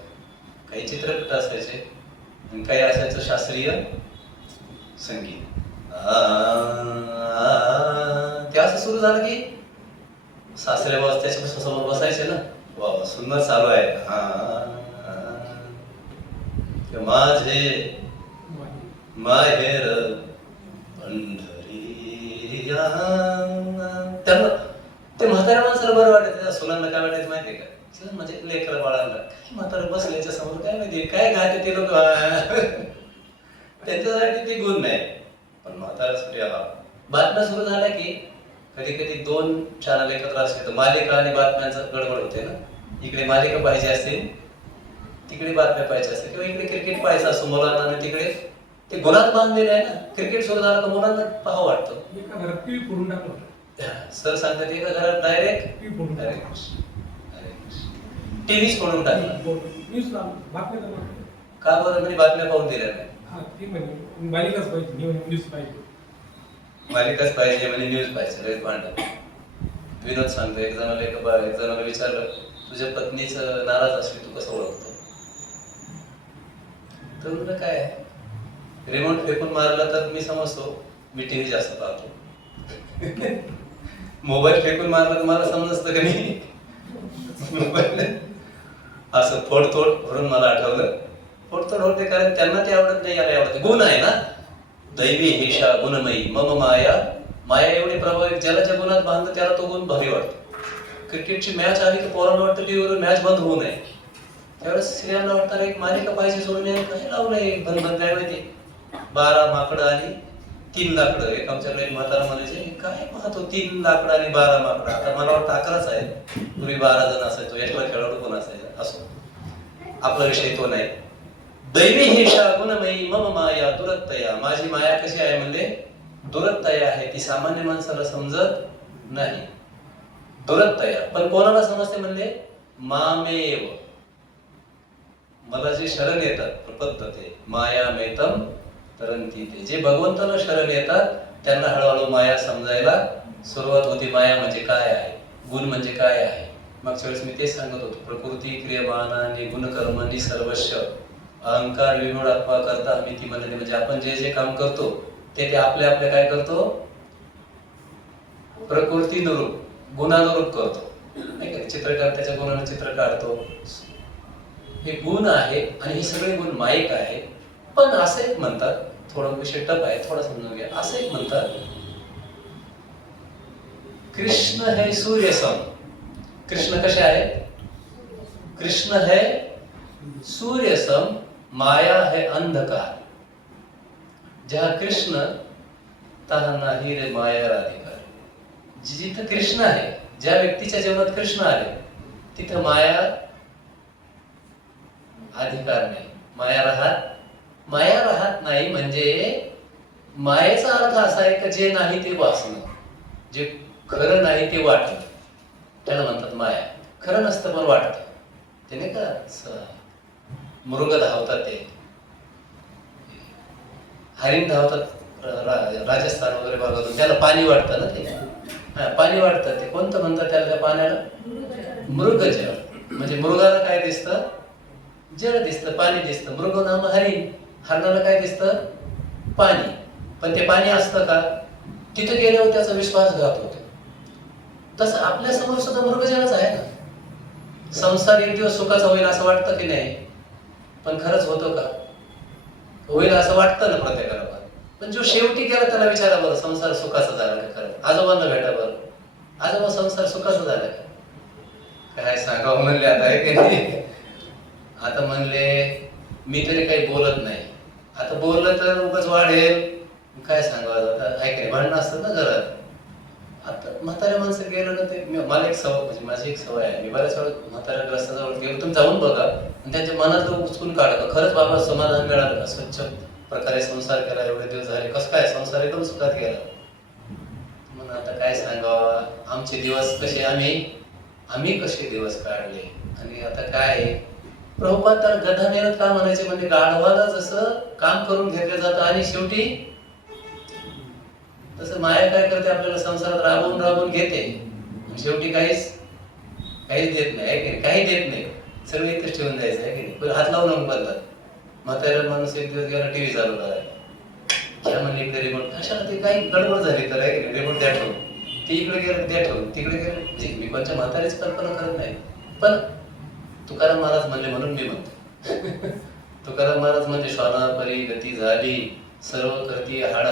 काही चित्रपट असायचे, आणि काही असायचं शास्त्रीय संगीत. ते असं सुरू झालं की सासरे बाबा त्याच्या समोर बसायचे ना, वा सुंदर चालू आहे. माझे माहेर पंढरी, त्यांना ते म्हाताऱ्या माणसाला बरं वाटायचं. सुनांना काय वाटायचं माहितीये का, म्हणजे लेकरं बाळांना काय म्हातारे बसल्याच्या समोर काय माहिती काय गाते ते लोक. त्यांच्यासाठी ते गुण नाही, पण म्हाताऱ्यासाठी बातम्या सुरू झाल्या की कधी कधी 2 चॅनल एकत्र असले तर मालिका आणि बातम्यांचं गडबड होते ना. इकडे मालिका पाहिजे असते, तिकडे बातम्या पाहिजे असते, किंवा इकडे क्रिकेट पाहायचं असतो मुलांना आणि तिकडे ते गुणात बांधलेलं आहे ना. क्रिकेट सुरू झालं तर मुलांना पाहावं वाटतं. सर सांगतात एका घरात डायरेक्ट टीव्हीच फोडून टाकला. का बरं, म्हणजे बातम्या पाहून दिल्या नाही. मालिकाच पाहिजे म्हणजे न्यूज पाहिजे. लयच भांडण. विनोद सांगतो, एक जणाला विचारलं, तुझ्या पत्नीचं नाराज असली तू कसं ओळखतो. तर म्हणलं काय, रिमोट फेकून मारला तर मी समजतो मी टीव्ही जास्त पाहतो. मोबाईल फेकून मारला तर मला समजतं का मी मोबाईल असं फोडतोड म्हणून मला आठवलं. फोडतोड होते कारण त्यांना ते आवडत नाही, याला आवडते. गुण आहे ना, दैवी हेषा गुणमयी मम माया. माया एवढी प्रभावित, ज्याला ज्या गुणात बांधतं त्याला तो गुण भारी वाटतो. क्रिकेटची मॅच आली की पोरांना वाटतं टीव्हीवर मॅच बंद होऊ नये. त्यावेळेस स्त्रियांना वाटतं एक मालिका पाहिजे, सोडून काय लावलंय बंद काय माहिती. 12 माकडं आली 3 लाकडं. एक आमच्याकडे एक म्हातारा म्हणायचे, "हे काय पाहतो 3 लाकडं आणि 12 माकडं." आता मला वाटतं 11च आहे. पूर्वी 12 जण असायचो, एकला खेळाडू पण असायचा. असो, आपला विषय तो नाही. दैवी हिंसा गुणमयी मम माया दुरत्तया. माझी माया कशी आहे म्हणले? दुरत्तया आहे. ती सामान्य माणसाला समजत नाही. दुरत्तया. पण कोणाला समजते म्हणले? मामेव. मला जे शरण येतात, प्रपद्यते माया मेतम तरंती ते. जे भगवंताला शरण येतात त्यांना हळूहळू माया समजायला सुरुवात होती. माया म्हणजे काय आहे, गुण म्हणजे काय आहे. मागच्या वेळेस मी तेच सांगत होतो. प्रकृती क्रियमानाने गुणकर्मांनी सर्वस्व अहंकार विमूढ आत्मा करता आम्ही ती म्हणणे. म्हणजे आपण जे जे काम करतो ते आपल्या काय करतो? प्रकृतीनुरूप गुणानुरूप करतो, नाही का? चित्रकार त्याच्या गुणाने चित्र काढतो. हे गुण आहे आणि हे सगळे गुण माईक आहे. पण असं एक म्हणतात, थोडं विषय टप आहे, थोडा समजून घ्या. असं एक म्हणतात, कृष्ण है सूर्य सम. कृष्ण कसे आहे? कृष्ण है सूर्य सम, माया है अंधकार. जहा कृष्ण तहा नाही रे माया राधिकार. जिथं कृष्ण आहे, ज्या व्यक्तीच्या जीवनात कृष्ण आले तिथं माया अधिकार नाही. माया राहत नाही. म्हणजे मायेचा अर्थ असा आहे की जे नाही ते वासणं, जे खरं नाही ते वाटणं, त्याला म्हणतात माया. खरं नसतं पण वाटतं. ते नाही का मृग धावतात, ते हरिण धावतात राजस्थान वगैरे भागातून, त्याला पाणी वाटतं ना. ते पाणी वाटतं. ते कोणतं म्हणतात त्याला? त्या पाण्याला मृगजळ. म्हणजे मृगाला काय दिसतं? जळ दिसतं, पाणी दिसतं. मृग नाम हरिण. हरणाला काय दिसतं? पाणी. पण ते पाणी असतं का? तिथे गेल्यावर त्याचा विश्वासघात होतो. तसं आपल्या समोर सुद्धा मृगजळच आहे ना. संसार एक दिवस सुखाचा होईल असं वाटतं की नाही? पण खरंच होतो का? होईल असं वाटतं ना प्रत्येकाला. पण जो शेवटी गेला त्याला विचारा बरं, संसार सुखाचा झाला का खरं? आजोबांना भेटा बरं, आजोबा संसार सुखाचा झाला का? काय सांगावं म्हणले आता, आहे की नाही? आता म्हणले मी तरी काही बोलत नाही. आता बोललं तर उगाच वाढेल. काय सांगावं आता, आहे की नाही? भांडणं असतात ना घरात. आता म्हाताऱ्या माणसं गेलं ना, ते मला एक सवय, म्हणजे माझी एक सवय आहे. मी बऱ्याच वेळा म्हाताऱ्या ग्रस्ताजवळ गेलो, तुम्ही जाऊन बघा आणि त्यांच्या मनातलं उचकून काढा, खरंच बाबा समाधान मिळालं का? स्वच्छ प्रकारे संसार केला, एवढे दिवस झाले, कसं काय संसार एकदम सुखात गेला. म्हणून आता काय सांगावं, आमचे दिवस कसे, आम्ही कसे दिवस काढले. आणि आता काय प्रभुपाद तर गधा मेहनत का म्हणायचे? म्हणजे गाढवाला जसं काम करून घेतलं जातं आणि शेवटी तसं माया काय करते? आपल्याला संसारात राबवून घेते, शेवटी काहीच देत नाही. काही देत नाही. सगळं इथेच ठेवून द्यायचं, आहे की नाही? हात लावून नको बोलतात. म्हातारा माणूस एक दिवस गेला टीव्ही चालू करायला, घ्या म्हणले इकडे रिमोट. कशाला? ते काही गडबड झाली तर, आहे की नाही? रिमोट द्या ठेवून. ते इकडे गेलं द्या ठेवून, तिकडे गेलं. म्हणजे मी कोणत्या म्हातारीच कल्पना करत नाही. पण तुकाराम महाराज म्हणले म्हणून मी म्हणतो. तुकाराम महाराज म्हणजे श्वाना परी गती झाली, सर्व करती हाड.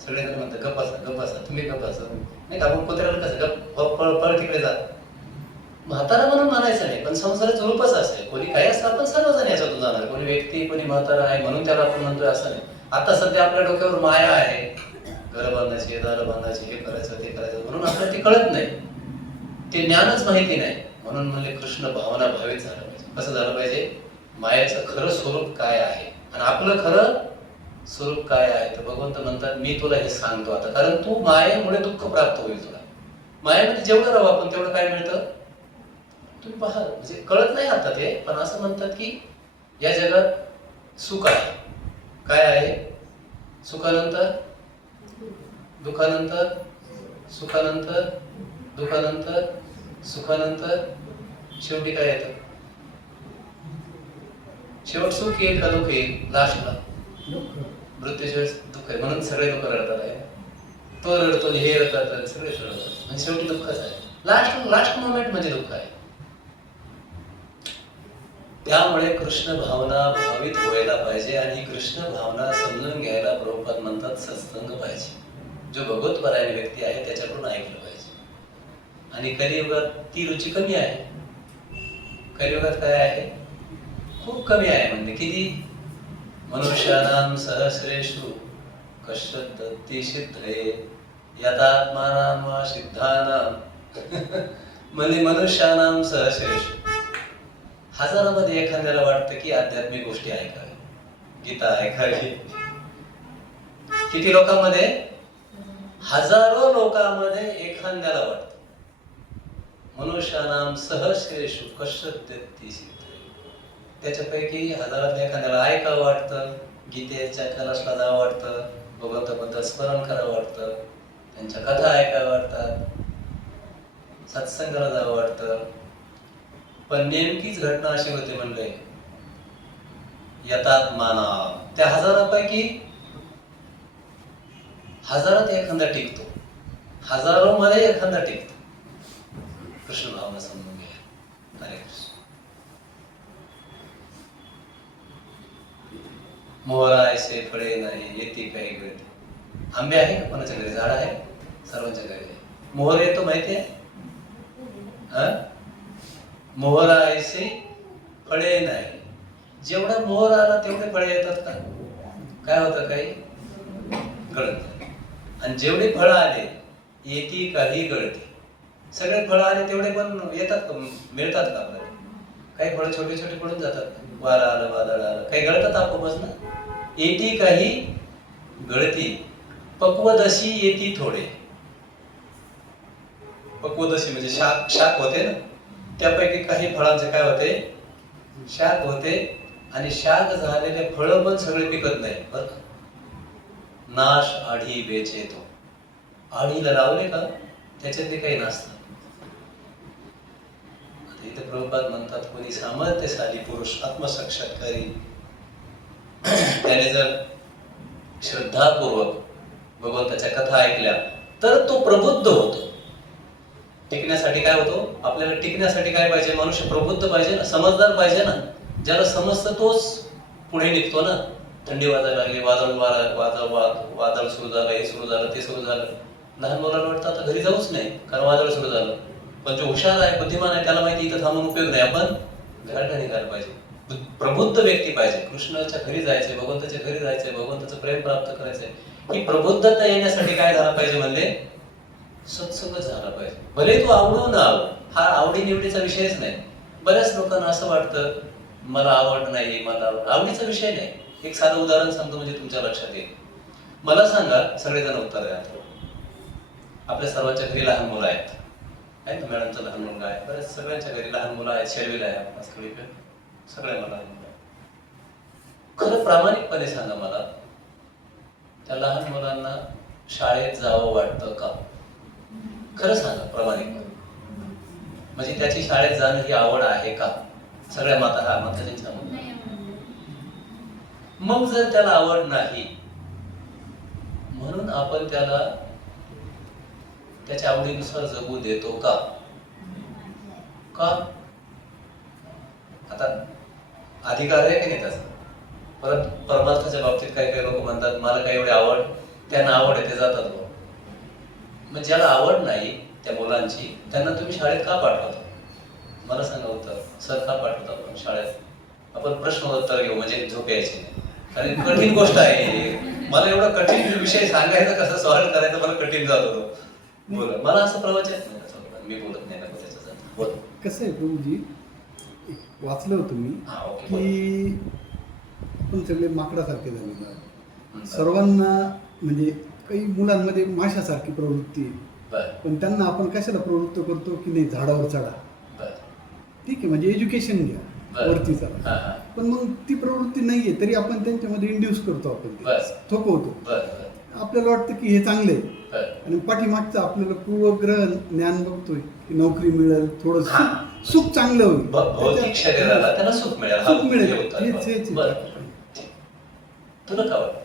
सगळे जण म्हणतात गप्प बसा, तुम्ही गप्प बसा. नाही का? आपण कुत्र्याला कसं गप्प पळ तिकडे जा. म्हातारा म्हणून म्हणायचं नाही, पण संसाराचं रूपच असेल. कोणी काही असतं, आपण सर्वजण याच्यातून जाणार. कोणी व्यक्ती, कोणी म्हातारा आहे म्हणून त्याला आपण म्हणतोय असं नाही. आता सध्या आपल्या डोक्यावर माया आहे, घर बांधायची, दार बांधायची, हे करायचं ते करायचं, म्हणून आपल्याला ते कळत नाही. ते ज्ञानच माहिती नाही. म्हणून म्हणले कृष्ण भावना भावित झालं पाहिजे. कसं झालं पाहिजे? मायाचं खरं स्वरूप काय आहे आणि आपलं खरं स्वरूप काय आहे. तर भगवंत म्हणतात मी तुला हे सांगतो आता, कारण तू मायेमुळे दुःख प्राप्त होईल तुला. मायेमध्ये जेवढं राहू आपण तेवढं काय मिळतं तुम्ही पहा. म्हणजे कळत नाही आता ते, पण असं म्हणतात की या जगात सुख आहे. काय आहे? सुखानंतर दुःखानंतर, सुखानंतर दुःखानंतर, सुखानंतर शेवटी काय येतं? शेवट सुख येईल का दुःख येईल? लास्टला मृत्यूच्या वेळेस दुःख आहे. म्हणून सगळे लोक रडतात आहे. तो रडतो, हे रडतात, सगळे रडतात. म्हणजे शेवटी दुःखच आहे. लास्ट मोमेंट म्हणजे दुःख आहे. त्यामुळे कृष्ण भावना भावित व्हायला पाहिजे आणि कृष्ण भावना समजून घ्यायला प्रभुपाद म्हणतात सत्संग पाहिजे. जो भगवतपरायण व्यक्ती आहे त्याच्याकडून ऐकलं पाहिजे. आणि कलियुगात ती रुची कमी आहे. कलियुगात काय आहे? खूप कमी आहे. म्हणजे किती? मनुष्यानां सहस्रेषु कश्यद्दत्ति सिद्धये यदात्मानां वा सिद्धानां म्हणजे मनुष्यानां सहस्रेषु. हजारामध्ये एखाद्याला वाटतं की आध्यात्मिक गोष्टी ऐकाव्या, गीता ऐकावी. किती लोकांमध्ये? हजारो लोकांमध्ये एखाद्याला वाटतं. मनुष्यानां सहस्रेषु कश्यद्दत्ति सिद्धये. त्याच्यापैकी हजारातल्या एखाद्याला ऐकावं वाटतं, गीतेच्या क्लासला जावं वाटतं, भगवंताबद्दल स्मरण करावं वाटतं, त्यांच्या कथा ऐकाव्या वाटतात, सत्संगाला जावं वाटतं. पण नेमकीच घटना अशी होते म्हणले, यतात्माना, त्या हजारापैकी हजारात एखादा टिकतो, हजारो मध्ये एखादा टिकतो. कृष्ण भावना समजून घ्या. हरे कृष्ण. मोहरा ऐसे फळे नाही येते काही गळते. आंबे आहे का कोणाच्या घरी? झाड आहे सर्वांच्या घरी. मोहर येतो माहिती आहे? मोहरा ऐसे फळे नाही. जेवढा मोहर आला तेवढे फळे येतात का? काय होतं? काही गळत नाही. आणि जेवढे फळं आले येती काही गळते. सगळे फळं आले तेवढे पण येतात का? मिळतात का आपल्याला? काही फळं छोटे छोटे पडून जातात. वारा आलं, वादळ आलं, काही गळतात आपोआपच ना. येती काही गळती, पक्वदशी येती थोडे. पक्वदशी म्हणजे शाक, शाक होते ना, त्यापैकी काही फळांचे काय होते? शाक होते. आणि शाक झालेले फळं पण सगळे पिकत नाही बरं का. नाश आढी बेचे तो. आढीला लावले का त्याच्यात काही नसतं. इथे प्रभुपाद म्हणतात, कोणी सामर्थ्यशाली पुरुष आत्मसाक्षात्कारी त्याने जर श्रद्धापूर्वक भगवंताच्या कथा ऐकल्या तर तो प्रबुद्ध होतो. टिकण्यासाठी काय होतो? आपल्याला टिकण्यासाठी काय पाहिजे? मनुष्य प्रबुद्ध पाहिजे ना, समजदार पाहिजे ना. ज्याला समजतं तोच पुढे निघतो ना. थंडी वाजायला लागली, वादळ सुरू झालं, हे सुरू झालं, ते सुरू झालं. लहान मुलांना वाटतं आता घरी जाऊच नाही कारण वादळ सुरू झालं. पण जो हुशार आहे, बुद्धिमान आहे, त्याला माहिती इथं थांबून उपयोग नाही, आपण घरात निघायला पाहिजे. प्रबुद्ध व्यक्ती पाहिजे. कृष्णाच्या घरी जायचंय, भगवंताच्या घरी जायचंय, भगवंताचं प्रेम प्राप्त करायचंय. ही प्रबुद्धता येण्यासाठी काय झालं पाहिजे म्हणले? सत्संग झाला पाहिजे. भले तू आवडू ना आवड, हा आवडी निवडीचा विषयच नाही. बऱ्याच लोकांना असं वाटतं मला आवड नाही, मला आवडीचा विषय नाही. एक साधं उदाहरण सांगतो म्हणजे तुमच्या लक्षात येईल. मला सांगा, सगळेजण उत्तर द्या. आपल्या सर्वांच्या घरी लहान मुलं आहेत ना. मॅडमचं लहान मुलगा आहे, बरेच सगळ्यांच्या घरी लहान मुलं आहेत. शेडवीला आहे आपल्या सगळ्यांना लहान मुलं. खरं प्रामाणिकपणे सांगा मला, त्या लहान मुलांना शाळेत जावं वाटतं का? खरं सांगा प्रामाणिकपणे. म्हणजे त्याची शाळेत जाणं ही आवड आहे का? सगळ्या माताजींच्या मग जर त्याला आवड नाही म्हणून आपण त्याला त्याच्या आवडीनुसार जगू देतो का? आता अधिकार आहे की नाही त्याचा? परत परमार्थाच्या बाबतीत काही काही लोक म्हणतात मला काही एवढी आवड, त्यांना आवड आहे ते जातात. मग ज्याला आवड नाही त्या मुलांची, त्यांना तुम्ही शाळेत का पाठवता? मला सांगा उत्तर. सर का पाठवता आपण शाळेत? आपण प्रश्न उत्तर घेऊ म्हणजे झोप यायची नाही. कारण कठीण गोष्ट आहे. मला एवढा कठीण विषय सांगायचा, कसं सॉल्व्ह करायचं मला कठीण जात होतो. बोला. मला असं प्रवचन नाही, मी बोलत नाही ना त्याच्यात. कसं आहे प्रभूजी, वाचलं होतं मी की आपण सगळे माकडासारखे झालेलो आहे. सर्वांना म्हणजे काही मुलांमध्ये माशासारखी प्रवृत्ती आहे, पण त्यांना आपण कशाला प्रवृत्त करतो की नाही झाडावर चढा. ठीक आहे, म्हणजे एज्युकेशन घ्या, वरती चढा. पण मग ती प्रवृत्ती नाहीये तरी आपण त्यांच्यामध्ये इंड्यूस करतो, आपण थोपवतो. आपल्याला वाटतं की हे चांगलं आहे आणि पाठीमागचं आपल्याला पूर्वग्रह ज्ञान बघतोय की नोकरी मिळेल, थोडं सुख चांगलं होईल, भौतिक शरीराला त्याला सुख मिळेल. तुला काय वाटतं?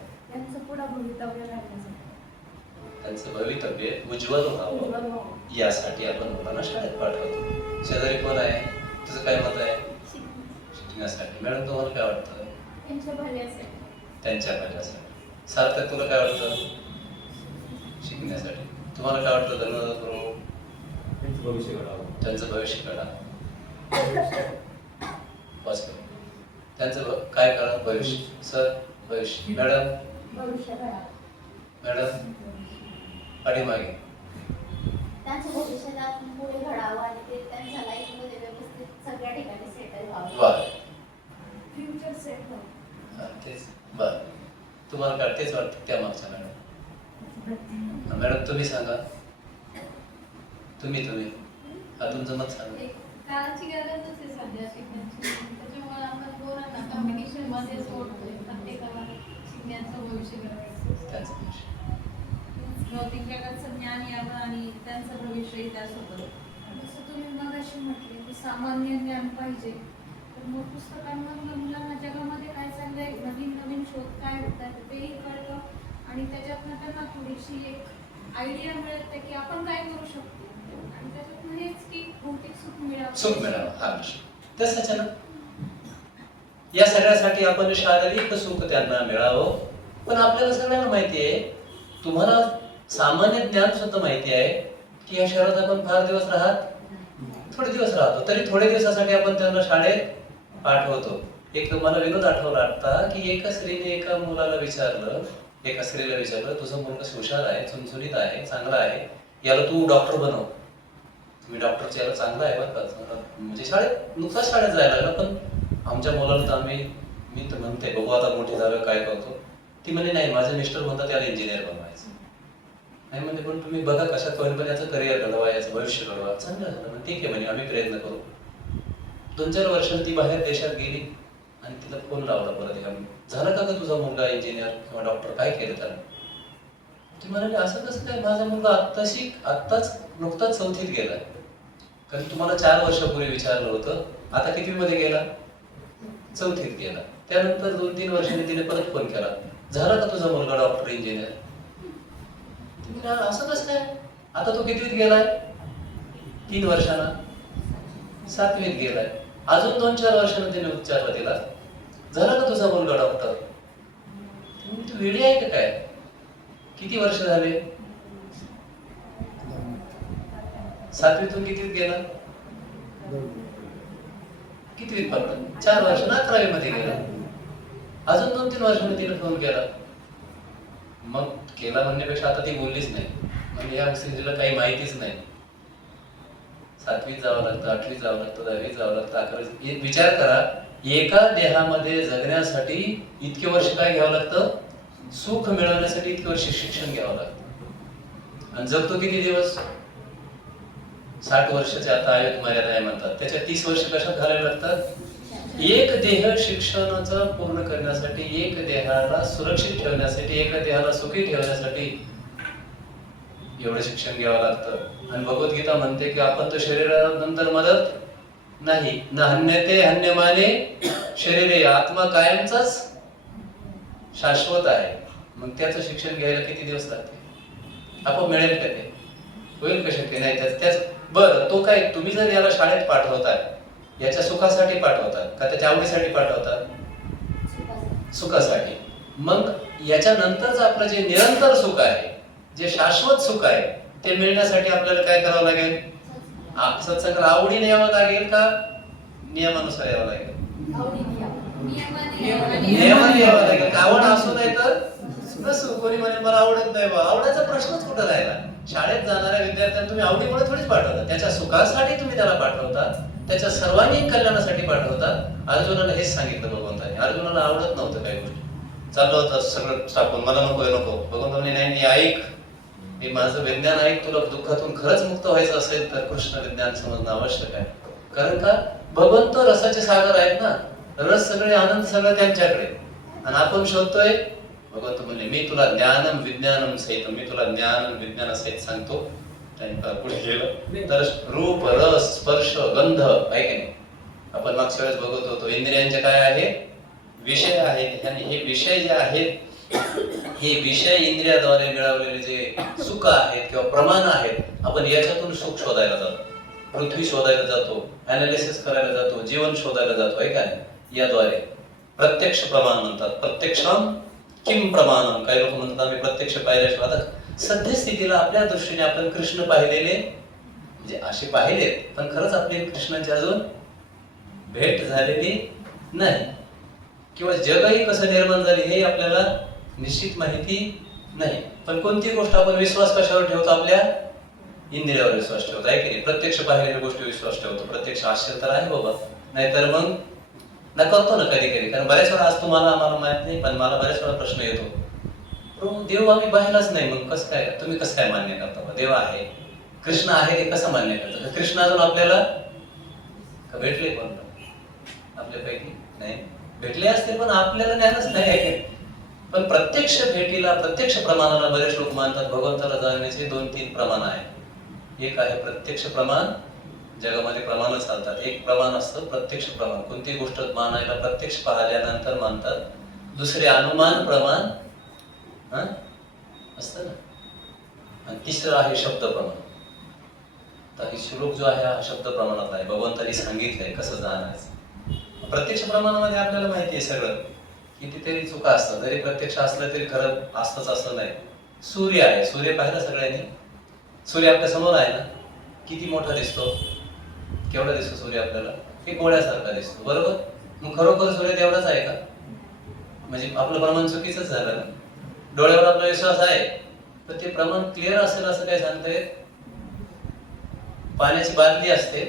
त्यांचं भवितव्य उज्ज्वल व्हावं यासाठी आपण मुलांना शाळेत पाठवतो. शेजारी कोण आहे? तुझं काय मत आहे? शिकण्यासाठी. मॅडम तुम्हाला काय वाटतं? त्यांच्या भल्यासाठी. सार्थक तुला काय वाटतं? शिकण्यासाठी. तुम्हाला काय वाटतं? धन्यवाद करू. त्यांचं भविष्य घडावं. त्यांचं काय करा? भविष्य. सर भविष्य. मॅडम मॅडम पाठीमागे त्यांचं भविष्यात पुढे घडावं आणि ते त्यांच्या लाईफमध्ये व्यवस्थित सगळ्या ठिकाणी सेटल व्हावं. वा फ्युचर सेट व्हावं. तेच बर तुम्हाला काय तेच वाटतं त्या मागच्या मॅडम. मॅडम तुम्ही सांगा, तुम्ही तुमचं मत सांगा. काळाची गरजच आहे सध्या शिकण्याची, त्याच्यामुळे आपण पोरांना कॉम्पिटिशन मध्ये सोडतोय. प्रत्येकाला शिकण्याचं भविष्य घडवायचं. त्याचा विषय. भौतिक जगाचं ज्ञान यावं आणि त्यांचं भविष्यही त्यासोबत. जसं तुम्ही मगाशी म्हटले की सामान्य ज्ञान पाहिजे, तर मग पुस्तकांमधून मुलांना जगामध्ये काय चाललंय, नवीन नवीन शोध काय होतात तेही कळतं आणि त्याच्यातनं त्यांना थोडीशी एक आयडिया मिळते की आपण काय करू शकतो आणि त्याच्यातनं हेच की भौतिक सुख मिळावं हा विषय. तसंच आहे ना, या सगळ्यासाठी आपण शारीरिक सुख त्यांना मिळावं. पण आपल्याला सगळ्यांना माहिती आहे, तुम्हाला सामान्य ज्ञान सुद्धा माहिती आहे की या शहरात आपण फार दिवस थोडे दिवस राहतो, तरी थोडे दिवसासाठी आपण त्यांना शाळेत पाठवतो. एक मला विनोद आठवला आता की एका स्त्रीने एका स्त्रीला विचारलं, तुझा मुलगा हुशार आहे, चुनचुनीत आहे, चांगला आहे, याला तू डॉक्टर बनव. तुम्ही डॉक्टरचे याला चांगला आहे बरं का, म्हणजे नुकताच शाळेत जायला लागला, पण आमच्या मुलाला तर मी तर म्हणते बघू आता मोठी झालं काय करतो. ती म्हणे नाही, माझे मिस्टर म्हणतात त्याला इंजिनियर बनवायचं. नाही म्हणजे पण तुम्ही बघा कशात होईल, पण याचं करिअर घडवा, याचं भविष्य घडवा. चांगलं झालं, ठीक आहे म्हणे आम्ही प्रयत्न करू. 2-4 वर्षांनी ती बाहेर देशात गेली आणि तिला फोन लावला परत, झालं का तुझा मुलगा इंजिनियर किंवा डॉक्टर, काय केलं त्याला? ती म्हणाली असं कसं काय, माझा मुलगा आत्ताच नुकताच 4थीत गेलाय. कारण तुम्हाला 4 वर्षापूर्वी विचारलं होतं, आता किती मध्ये गेला? 4थीत गेला. त्यानंतर 2-3 वर्षांनी तिने परत फोन केला, झाला का तुझा मुलगा डॉक्टर इंजिनियर? असं कसं काय, आता तो कितवीत गेलाय? 3 वर्षांना 7वीत गेलाय. अजून 2-4 वर्षांनी तिने विचारलं तिला, झाला का तुझा मुलगा डॉक्टर? तू वेडी आहे का काय? किती वर्ष झाले? 7वीतून कितीत गेला? कितवीत फक्त 4 वर्ष ना 11वी मध्ये गेला. अजून 2-3 वर्षांनी तिने फोन केला. मग केला म्हणण्यापेक्षा आता ती बोललीच नाही, म्हणजे या स्त्रीला काही माहितीच नाही. 7वीत जावं लागतं, 8वीत जावं लागतं, 10वीत जावं लागतं, 11वीत. विचार करा, एका देहामध्ये जगण्यासाठी इतके वर्ष काय घ्यावं लागतं? सुख मिळवण्यासाठी इतके वर्ष शिक्षण घ्यावं लागतं. आणि जगतो किती दिवस? 60 वर्षाचे आता आयुर्वेद मर्यादा आहे म्हणतात, त्याच्यात 30 वर्ष कशात घालावे लागतात? एक देह शिक्षणाचं पूर्ण करण्यासाठी, एक देहाला सुरक्षित ठेवण्यासाठी, एक देहाला सुखी ठेवण्यासाठी एवढं शिक्षण घ्यावं लागतं. आणि भगवद्गीता म्हणते की आपण तर शरीरानंतर मदत नाही, न हन्यते हन्यमाने शरीरे, आत्मा कायमचाच शाश्वत आहे. मग त्याचं शिक्षण घ्यायला किती दिवस लागते? आपण मिळेल का ते? होईल का शक्य नाही? त्याच बरं, तो काय तुम्ही जर याला शाळेत पाठवताय, याच्या सुखासाठी पाठवतात का त्याच्या आवडीसाठी पाठवतात? सुखासाठी. मग याच्या नंतरच आपलं जे निरंतर सुख आहे, जे शाश्वत सुख आहे, ते मिळण्यासाठी आपल्याला काय करावं लागेल? सत्संगाला आवडीने यावं लागेल का नियमानुसार यावं लागेल? नियमाने यावं लागेल. आवड असू नाही तर नसू. कोणी म्हणे मला आवडत नाही बा, आवडायचा प्रश्नच कुठं राहिला? शाळेत जाणाऱ्या विद्यार्थ्यांना तुम्ही आवडीमुळे थोडीच पाठवता, त्याच्या सुखासाठी तुम्ही त्याला पाठवता, त्याच्या सर्वांनी कल्याणासाठी पाठवतात. अर्जुनाला हेच सांगितलं भगवंताने. अर्जुनाला आवडत नव्हतं काही गोष्टी, चाललं होतं सगळं टाकून, मला नको भगवंत म्हणे नाही, मी ऐक, मी माझं विज्ञान ऐक, तुला दुःखातून खरंच मुक्त व्हायचं असेल तर कृष्ण विज्ञान समजणं आवश्यक आहे. कारण का भगवंत रसाचे सागर आहेत ना, रस सगळे, आनंद सगळं त्यांच्याकडे, आणि आपण शोधतोय. भगवंत म्हणले मी तुला ज्ञानम विज्ञानम सहित, मी तुला ज्ञान विज्ञान सहित सांगतो. पुढे गेलं तर रूप रस स्पर्श गंध आहे की नाही, आपण मागच्या वेळेस बघत होतो इंद्रियांचे काय आहे? विषय आहेत. आणि हे विषय जे आहेत, हे विषय इंद्रियाद्वारे मिळवलेले जे सुख आहेत किंवा प्रमाण आहेत, आपण याच्यातून सुख शोधायला जातो, पृथ्वी शोधायला जातो, अनालिसिस करायला जातो, जीवन शोधायला जातो आहे का नाही, याद्वारे. प्रत्यक्ष प्रमाण म्हणतात, प्रत्यक्षम किम प्रमाणम. काही लोक म्हणतात आम्ही प्रत्यक्ष पाहिल्याशिवाय. आता सध्या स्थितीला आपल्या दृष्टीने आपण कृष्ण पाहिलेले, म्हणजे असे पाहिलेत, पण खरंच आपली कृष्णाची अजून भेट झालेली नाही, किंवा जगही कसं निर्माण झाले हे आपल्याला निश्चित माहिती नाही. पण कोणती गोष्ट आपण विश्वास कशावर ठेवतो? आपल्या इंद्रियावर विश्वास ठेवतो आहे की नाही? प्रत्यक्ष पाहिलेल्या गोष्टी विश्वास ठेवतो. प्रत्यक्ष आश्चर्य तर आहे बाबा, नाहीतर मग ना करतो ना कधी कधी. कारण बऱ्याच वेळा आज तुम्हाला आम्हाला माहित नाही, पण मला बऱ्याच वेळा प्रश्न येतो, प्रभू देव आम्ही पाहिलाच नाही, मग कसं काय तुम्ही कसं काय मान्य करता? देव आहे, कृष्ण आहे, हे कसं मान्य करता? कृष्ण अजून आपल्याला भेटले कोण आपल्यापैकी? नाही भेटले असते, पण आपल्याला ज्ञानच नाही. पण प्रत्यक्ष भेटीला, प्रत्यक्ष प्रमाणाला बरेच लोक मानतात. भगवंताला जाणण्याचे 2-3 प्रमाण आहेत. एक आहे प्रत्यक्ष प्रमाण, जगामध्ये प्रमाण चालतात. एक प्रमाण असतं प्रत्यक्ष प्रमाण, कोणती गोष्ट मानायला प्रत्यक्ष पाहिल्यानंतर मानतात. दुसरे अनुमान प्रमाण असतं ना, आणि तिसरं आहे शब्द प्रमाण. तर हे श्लोक जो आहे हा शब्द प्रमाणात आहे. भगवंतांनी सांगितलंय कसं जाणायचं. प्रत्यक्ष प्रमाणामध्ये आपल्याला माहिती आहे सगळं, कितीतरी चुका असतात. जरी प्रत्यक्ष असलं तरी खरं असतंच असं नाही. सूर्य आहे, सूर्य पाहिला सगळ्यांनी? सूर्य आपल्या समोर आहे ना, किती मोठा दिसतो? केवढा दिसतो सूर्य आपल्याला? एक गोळ्यासारखा दिसतो, बरोबर? मग खरोखर सूर्य तेवढाच आहे का? म्हणजे आपलं प्रमाण चुकीचंच झालं ना. डोळ्यावर आपला विश्वास आहे, तर ते प्रमाण क्लिअर असेल असं काय सांगताय? पाण्याची बादली असते,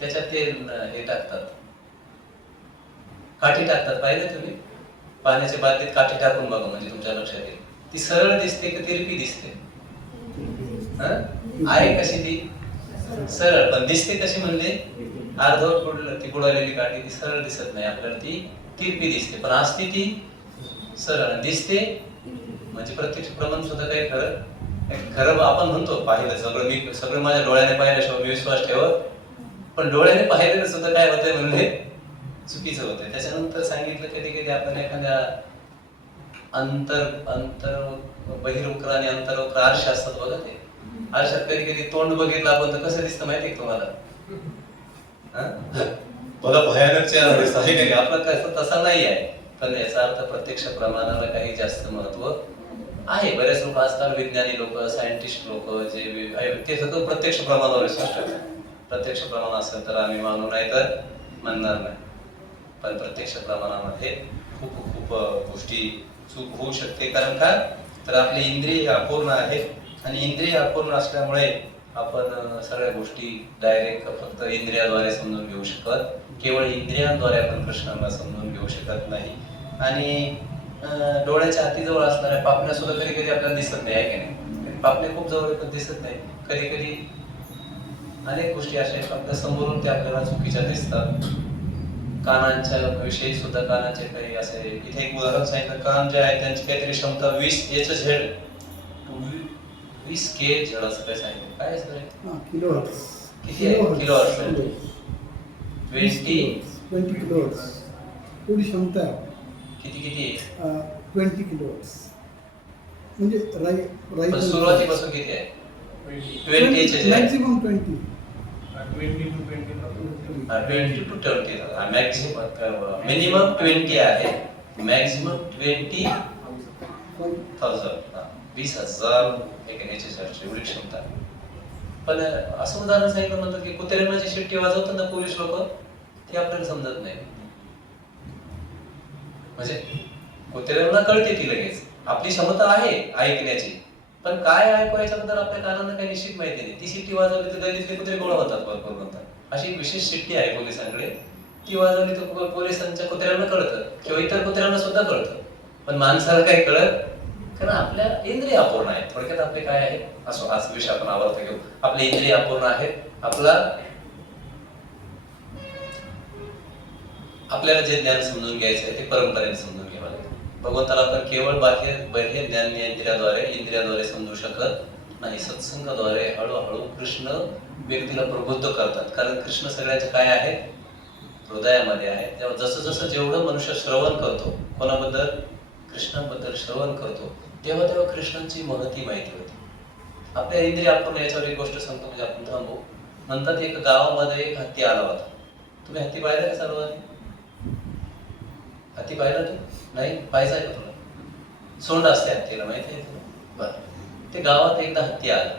त्याच्यात ते हे टाकतात, काठी टाकतात. पाहिजे तुम्ही? पाण्याच्या बादलीत काठी टाकून बघा, म्हणजे तुमच्या लक्षात येईल. ती सरळ दिसते की तिरपी दिसते? आहे कशी ती? सरळ. पण दिसते कशी? म्हणजे अर्धवट ती बुडवलेली काठी ती सरळ दिसत नाही आपल्याला, ती तिरपी दिसते. पण असते ती सरळ दिसते. म्हणजे प्रत्यक्ष प्रमाण सुद्धा काही खरं आपण म्हणतो पाहिलं सगळं, मी सगळं माझ्या डोळ्याने पाहिल्याशिवाय मी विश्वास ठेवत, पण डोळ्याने पाहिलेलं सुद्धा काय होतंय म्हणून हे चुकीचं होतंय. त्याच्यानंतर सांगितलं कधी कधी आपण एखाद्या अंतर बहिर्वक्र आणि अंतर्वक्र आरशे असतात बघा, ते आरशात कधी कधी तोंड बघितलं आपण तर कसं दिसतं माहितीये तुम्हाला? बघा भयानक चेहरा दिसतो आहे का? आपलं कसं तसा नाही आहे. पण याचा अर्थ प्रत्यक्ष प्रमाणाला काही जास्त महत्व आहे. बरेच लोक आजकाल, विज्ञानी लोक, सायंटिस्ट लोक, जे ते सगळं प्रत्यक्ष प्रमाणावर विश्वास ठेवतात. प्रत्यक्ष प्रमाण असेल तर आम्ही मानू, नाही तर म्हणणार नाही. पण प्रत्यक्ष प्रमाणामध्ये खूप खूप गोष्टी चूक होऊ शकते. कारण का? तर आपले इंद्रिय अपूर्ण आहेत, आणि इंद्रिय अपूर्ण असल्यामुळे आपण सगळ्या गोष्टी डायरेक्ट फक्त इंद्रियाद्वारे समजून घेऊ शकत, केवळ इंद्रियांद्वारे आपण कृष्णाला समजून घेऊ शकत नाही. आणि डोळ्याच्या हातीजवळ असणाऱ्या पापण्या सुद्धा कधी कधी आपल्याला दिसत नाही, आहे की नाही? पापण्या खूप जवळ पण दिसत नाही. कधी कधी अनेक गोष्टी अशा आहेत आपल्या समोरून, त्या आपल्याला चुकीच्या दिसतात. कानांच्या विषयी सुद्धा कानाचे काही असे, इथे एक उदाहरण सांगितलं, कान जे आहे त्यांची काहीतरी क्षमता 20 HZ 20 KHZ असं काय सांगितलं. काय असतं? किलोहर्ट्झ. किती आहे? किलोहर्ट्झ 20 किलोहर्ट्झ एवढी क्षमता आहे. किती 20 किलोहर्ट्झ म्हणजे पण सुरुवातीपासून किती आहे? 20 HZ मॅक्सिमम 20. 20 to 20, मिनिमम 20 आहे, मॅक्सिमम 20,000, 20,000 एवढी क्षमता. पण असं उदाहरण सांगितलं म्हणतात की कुत्र्यांना जी शिट्टी वाजवतात ना पोलीस लोक, ते आपल्याला समजत नाही. म्हणजे कुत्र्यांना कळते ती लगेच, आपली क्षमता आहे ऐकण्याची, पण काय ऐकू याच्याबद्दल आपल्या कानांना काही निश्चित माहिती नाही. ती शिट्टी वाजवली तर गल्लीतले कुत्रे गोळा होतात भरपूर म्हणतात. अशी एक विशेष शिट्टी आहे पोलिसांकडे, ती वाजवली तर पोलिसांच्या कुत्र्यांना कळतं, किंवा इतर कुत्र्यांना सुद्धा कळतं. पण माणसाला काही कळत, कारण आपल्या इंद्रिय अपूर्ण आहेत. थोडक्यात आपले काय आहे, असो आज विषय आपण आवर्त घेऊ. आपले इंद्रिय अपूर्ण आहेत. आपल्याला जे ज्ञान समजून घ्यायचं आहे ते परंपरेने समजून घ्यावं लागेल. भगवंताला आपण केवळ बाह्य ज्ञान इंद्रियाद्वारे समजू शकत नाही. सत्संगाद्वारे हळूहळू कृष्ण व्यक्तीला प्रबुद्ध करतात. कारण कृष्ण सगळ्याचे काय आहे? हृदयामध्ये आहे. तेव्हा जसं जसं जेवढं मनुष्य श्रवण करतो, कोणाबद्दल? कृष्णाबद्दल श्रवण करतो, तेव्हा तेव्हा कृष्णाची महती माहिती होती. आपल्या इंद्रिय आपण याच्यावर एक गोष्ट सांगतो, म्हणजे आपण थांबू. नंतर एक गावामध्ये एक हत्ती आला होता. तुम्ही हत्ती पाहिला का सर्वांनी? हत्ती पाहिला तू? नाही पाहायचा आहे का तुला? सोंड असते हत्तीला, माहिती आहे तुला? बरं. ते गावात एकदा हत्ती आला.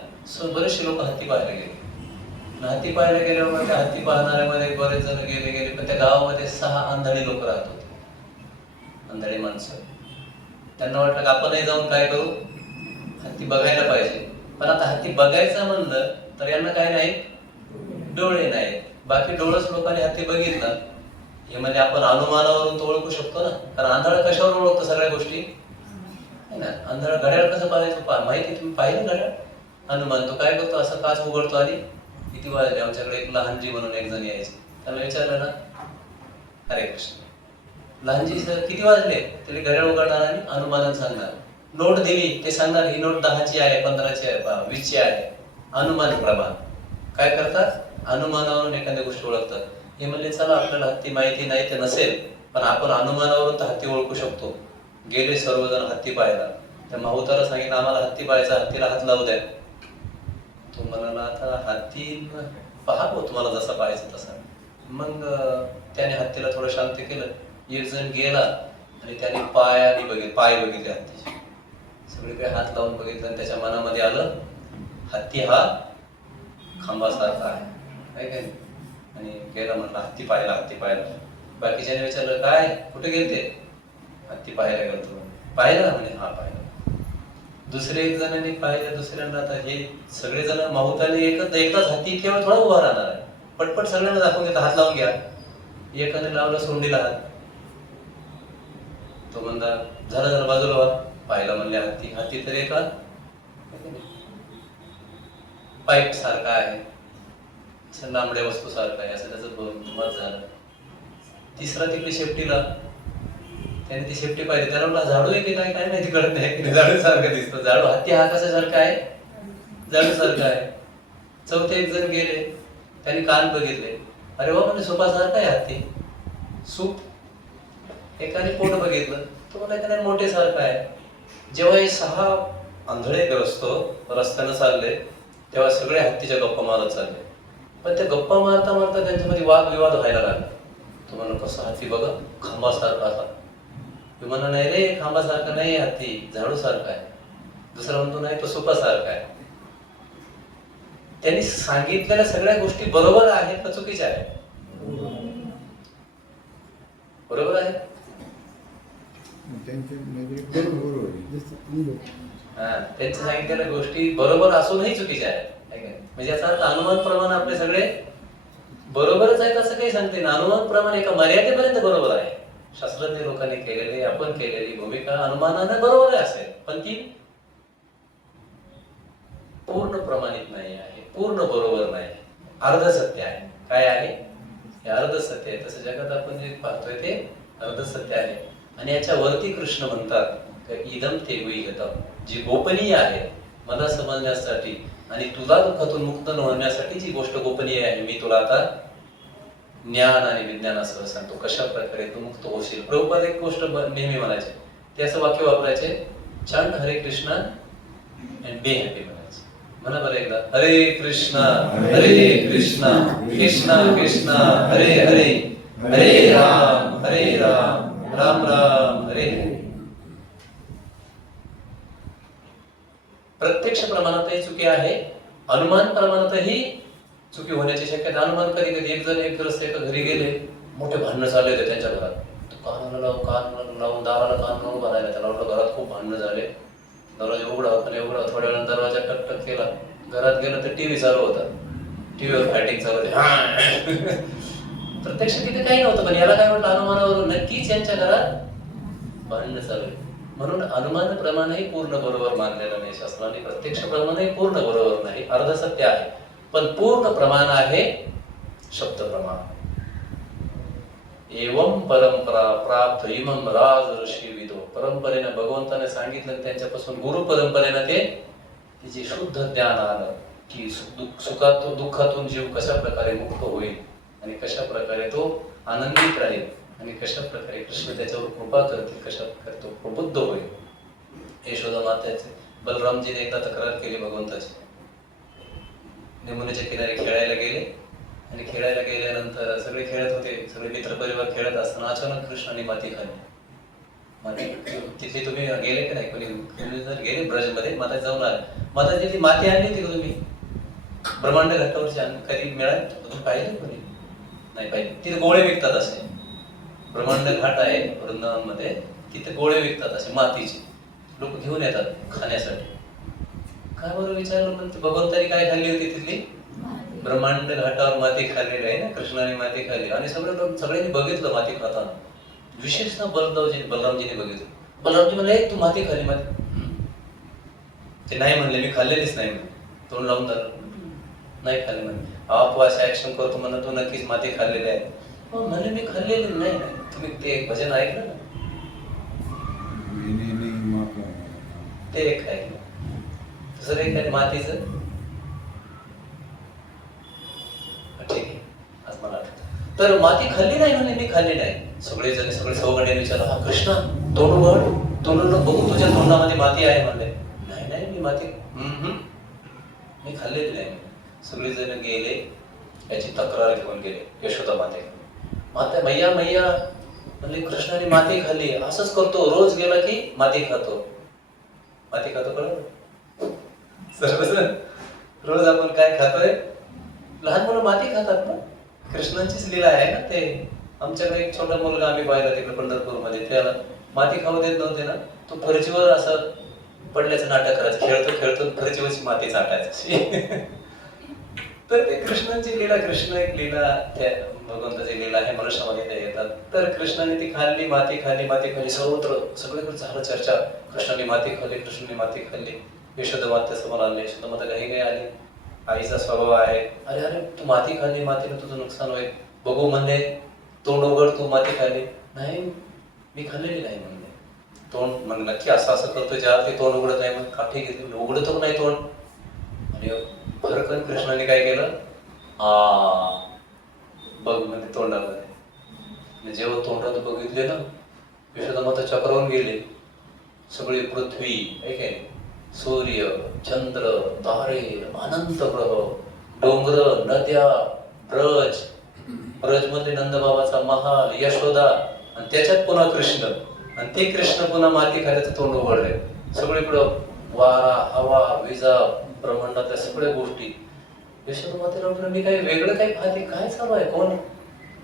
बरेचसे लोक हत्ती पाहायला गेले. हत्ती पाहायला गेल्यावर त्या हत्ती पाहणाऱ्यामध्ये बरेच जण गेले, पण त्या गावामध्ये 6 आंधळी लोक राहत होते, आंधळी माणसं. त्यांना वाटलं की आपणही जाऊन काय करू, हत्ती बघायला पाहिजे. पण आता हत्ती बघायचा म्हणलं तर यांना काय नाही, डोळे नाहीत. बाकी डोळस लोकांनी हत्ती बघितला हे म्हणजे आपण अनुमानावरून तो ओळखू शकतो ना. कारण आंधळा कशावर ओळखतो सगळ्या गोष्टी है ना. आंधळा घड्याळ कसं पाहायचं माहिती, तुम्ही पाहिलं घड्याळ? अनुमान तो काय करतो, असं काच उघडतो आणि किती वाजले. आमच्याकडे एक लहानजी म्हणून एक जण यायचे, त्याला विचारलं ना हरे कृष्ण, लहानजी सर किती वाजले, तरी घड्याळ उघडणार आणि अनुमानानं सांगणार. नोट दिली ते सांगणार ही नोट 10ची आहे, 15ची आहे, 20ची आहे. अनुमान प्रमाण काय करतात, अनुमानावरून एखाद्या गोष्टी ओळखतात. हे म्हणले चला आपल्याला हत्ती माहिती नाही ते नसेल, पण आपण अनुमानावरून तर हत्ती ओळखू शकतो. गेले सर्वजण हत्ती पाहायला. त्या माहुताला सांगितलं आम्हाला हत्ती पाहायचा, हत्तीला हात लावू द्या. तो म्हणाला आता हत्ती पहा हो तुम्हाला जसा पाहायचा तसा. मग त्याने हत्तीला थोडं शांत केलं. एक जण गेला आणि त्याने पाय बघितले हत्तीचे, सगळीकडे हात लावून बघितलं आणि त्याच्या मनामध्ये आलं हत्ती हा खांबासारखा आहे काय. आणि गेला म्हटलं हत्ती पाहिला. बाकीच्याने विचारलं काय कुठे गेलते, हत्ती पाहायला गेलतो. पाहिलं म्हणजे हा पाहिलं. दुसरे एक जणांनी पाहिलं, दुसऱ्यांना. आता हे सगळेजण माहुताने एकदाच हत्ती केवळ थोडा उभा राहणार आहे, पटपट सगळ्यांना दाखवून घेतलं हात लावून घ्या. एकाने लावला सोंडीला हात, तो म्हणला झालं बाजूला व्हा. पाहिला म्हणले हत्ती तर एका पाईप सारखा आहे, असं लांबड्या वस्तू सारखा आहे, असं त्याचं मत झालं. तिसरा तिकडे शेपटीला, त्याने ती शेपटी पाहिली, त्याला म्हणला झाडू आहे की काय माहिती कळत नाही, झाडू सारखं दिसतं. झाडू हत्ती हा कशासारखा आहे, झाडू सारखा आहे. चौथे एक जण गेले, त्यांनी कान बघितले, अरे वा म्हणजे सुपासारखा आहे हत्ती, सूप. एकाने पोट बघितलं, तो मला एखाद्या मोठे सारखं आहे. जेव्हा हे 6 आंधळे ग्रस्त रस्त्यानं चालले तेव्हा सगळे हत्तीच्या गप्पा मारत चालले. पण त्या गप्पा मारता मारता त्यांच्यामध्ये वादविवाद व्हायला लागला. तो म्हणून कसं हत्ती बघा खांबासारखा असा. तो म्हणा नाही रे खांबासारखा नाही हत्ती, झाडू सारखा आहे. दुसरा म्हणतो नाही तो सुपासारखा आहे. त्यांनी सांगितलेल्या सगळ्या गोष्टी बरोबर आहेत का चुकीच्या आहेत? बरोबर आहे. त्यांच्या सांगितलेल्या गोष्टी बरोबर असूनही चुकीच्या आहेत. म्हणजे याचा अर्थ अनुमान प्रमाण आपले सगळे बरोबरच आहेत असं काही सांगते ना. अनुमान प्रमाण एका मर्यादेपर्यंत बरोबर आहे. शास्त्रज्ञ लोकांनी केलेली, आपण केलेली भूमिका अनुमानाने बरोबर आहे असेल, पण ती पूर्ण प्रमाणित नाही आहे, पूर्ण बरोबर नाही, अर्ध सत्य आहे. काय आहे हे अर्ध सत्य आहे. तसं जगात आपण जे पाहतोय ते अर्ध सत्य आहे. आणि याच्या वरती कृष्ण म्हणतात इदम ते गतं, जी गोपनीय आहे मला समजण्यासाठी आणि तुला दुःखातून मुक्त होण्यासाठी जी गोष्ट गोपनीय आहे, मी तुला आता ज्ञान आणि विज्ञानासह सांगतो कशा प्रकारे तू मुक्त होशील. प्रभुपाद एक गोष्ट नेहमी म्हणायचे, ते असं वाक्य वापरायचे, चंट हरे कृष्ण अँड बी हॅपी म्हणायचे. म्हणा बरं एकदा, हरे कृष्ण कृष्ण कृष्ण हरे हरे, हरे राम राम राम हरे हरे. प्रत्यक्ष प्रमाणातही चुकी आहे, अनुमान प्रमाणातही चुकी होण्याची शक्यता. अनुमान कधी कधी एक जण एक ग्रस्त एका घरी गेले, मोठे भांडणं चालले होते त्यांच्या घरात. तो कान लावून दाराला कान लावून भरायला, त्याला वाटलं घरात खूप भांडणं झाले. दरवाजा उघडा थोड्या वेळानं दरवाजा टकटक केला. घरात गेलं तर टीव्ही चालू होता, टीव्हीवर फायटिंग चालू होती. प्रत्यक्ष तिथे काही नव्हतं, पण याला काय म्हटलं अनुमानावरून नक्कीच यांच्या घरात भांडणं चालू आहे. म्हणून अनुमान प्रमाणही पूर्ण बरोबर मानलेलं नाही शास्त्राने, प्रत्यक्ष प्रमाणही पूर्ण बरोबर नाही, अर्ध सत्य आहे. पण पूर्ण प्रमाण आहे शब्द प्रमाण. एवं परंपरा प्राप्त इमं राज ऋषी विदो. परंपरेनं भगवंताने सांगितलं, त्यांच्यापासून गुरु परंपरेनं ते तिचे शुद्ध ज्ञान आलं की दुःखातून जीव कशा प्रकारे मुक्त होईल आणि कशा प्रकारे तो आनंदित राहील आणि कशा प्रकारे कृष्ण त्याच्यावर कृपा करतील, कशा प्रकारे तो प्रबुद्ध होईल. यशोदा मातेचे बलरामजीने एकदा तक्रार केली भगवंताची. यमुनेच्या किनारी खेळायला गेले आणि खेळायला गेल्यानंतर सगळे खेळत होते, सगळे मित्र परिवार खेळत असताना अचानक कृष्णाने माती खाल्ली. तिथे तुम्ही गेले की नाही, कोणी जर गेले ब्रजमध्ये माता जाऊन आले, माता तिथे माती आणली होती का तुम्ही ब्रह्मांड घाटावरची कधी मिळाली तुम्ही पाहिजे कोणी नाही पाहिजे. तिथे गोळे विकतात असे, ब्रह्मांड घाट आहे वृंदावन मध्ये, तिथे गोळे विकतात असे मातीचे, लोक घेऊन येतात खाण्यासाठी. काय बरं विचारलं, पण भगवंतानी काय खाल्ली होती तिथली? ब्रह्मांड घाटावर माती खाल्लेली आहे ना, कृष्णाने माती खाल्ली. आणि सगळ्यांनी बघितलं माती खाताना. विशेष ना बलरामजीने बघितलं. बलरामजी म्हणले, तू माती खाल्ली? माती ते नाही म्हणले, मी खाल्लेलीच नाही म्हणले. तोंड लावून झालं, नाही खाल्ली म्हणे. अपवास ऍक्शन करतो म्हणून तू नक्कीच माती खाल्लेली आहे. म्हणले मी खाल्लेली नाही. तुम्ही ते भजन ऐकलं ना, ते एक ऐकलं. दुसरं एक आहे मातीचं. ठीक आहे, आज मला आठवतं. तर माती खाल्ली नाही म्हणे, मी खाल्ली नाही. सगळे सौगंड्याने विचारलं, हा कृष्णा तोंड उघड, तोंड बघू तुझ्या तोंडामध्ये माती आहे म्हणले. नाही मी माती मी खाल्लेली नाही. सगळेजण गेले, याची तक्रार घेऊन गेले यशोदा माते. मैया म्हणले, कृष्णाने माती खाल्ली. असंच करतो, रोज गेला की माती खातो कळलं? सर्वजण रोज आपण काय खातोय? लहान मुलं माती खातात ना, कृष्णांचीच लीला आहे ना ते. आमच्याकडे एक छोटा मुलगा आम्ही पाहिला तिकडे पंढरपूरमध्ये, त्याला माती खाऊ देत नव्हते ना, तो फरशीवर असं पडल्याचं नाटक करायचं, खेळतो फरशीवरची माती चाटायची. तर ते कृष्णांची लीला, कृष्ण एक लीला, त्या भगवंताची लीला आहे, मनुष्यामध्ये त्या येतात. तर कृष्णाने ती खाल्ली, माती खाल्ली. सर्वत्र सगळीकडे झालं चर्चा, कृष्णाने माती खाल्ली. यशोदा माता समोर आणले. यशोदा माता काही आली. आईचा स्वभाव आहे, अरे तू माती खाल्ली, मातीने तुझं नुकसान होईल. बघू म्हणले, तोंड उघड, तू माती खाल्ली. नाही मी खाल्लेली नाही म्हणले. तोंड म्हणजे नक्की असं करतो, ज्या ते तोंड उघडत नाही. मग काठी घेतली, उघडतो नाही तोंड. आणि भरकन कृष्णाने काय केलं, बघ म्हणजे तोंडामध्ये. जेव्हा तोंडात बघितले ना, यशोदा माता चक्रावून गेले. सगळी पृथ्वी, काय सूर्य, चंद्र, तारे, अनंत ग्रह, डोंगर, नद्या, ब्रज मध्ये नंदबाबाचा महाल, यशोदा, आणि त्याच्यात पुन्हा कृष्ण, आणि ते कृष्ण पुन्हा माती खायचं तोंड उघडले. सगळीकडं वारा, हवा, विजा, ब्रह्मांडातल्या सगळ्या गोष्टी. यशोदा मातेला वाटलं, मी काही वेगळं काही पाहते, काय चालू आहे, कोण?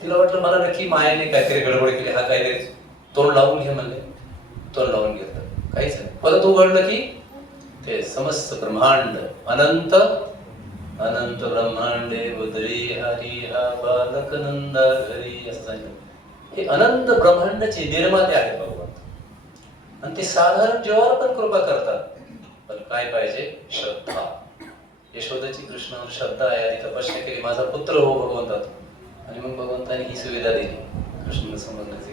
तिला वाटलं मला नक्की मायाने काहीतरी गडबड केली, हा काहीतरी तोंड लावून घे म्हणले. तोंड लावून घेतलं, काहीच नाही. परत उघडलं की ते समस्त ब्रह्मांड, अनंत ब्रह्मांडे बदरी हरी हा बालक नंदा घरी, असं सांगितलं. हे अनंत ब्रह्मांडाचे निर्माते आहे भगवंत, आणि ते साधारण जीवावर पण कृपा करतात. पण काय पाहिजे? श्रद्धा. यशोदाची कृष्णावर श्रद्धा आहे, आणि तपस्या केली, माझा पुत्र हो भगवंतात. आणि मग भगवंताने ही सुविधा दिली कृष्ण संबंधाची.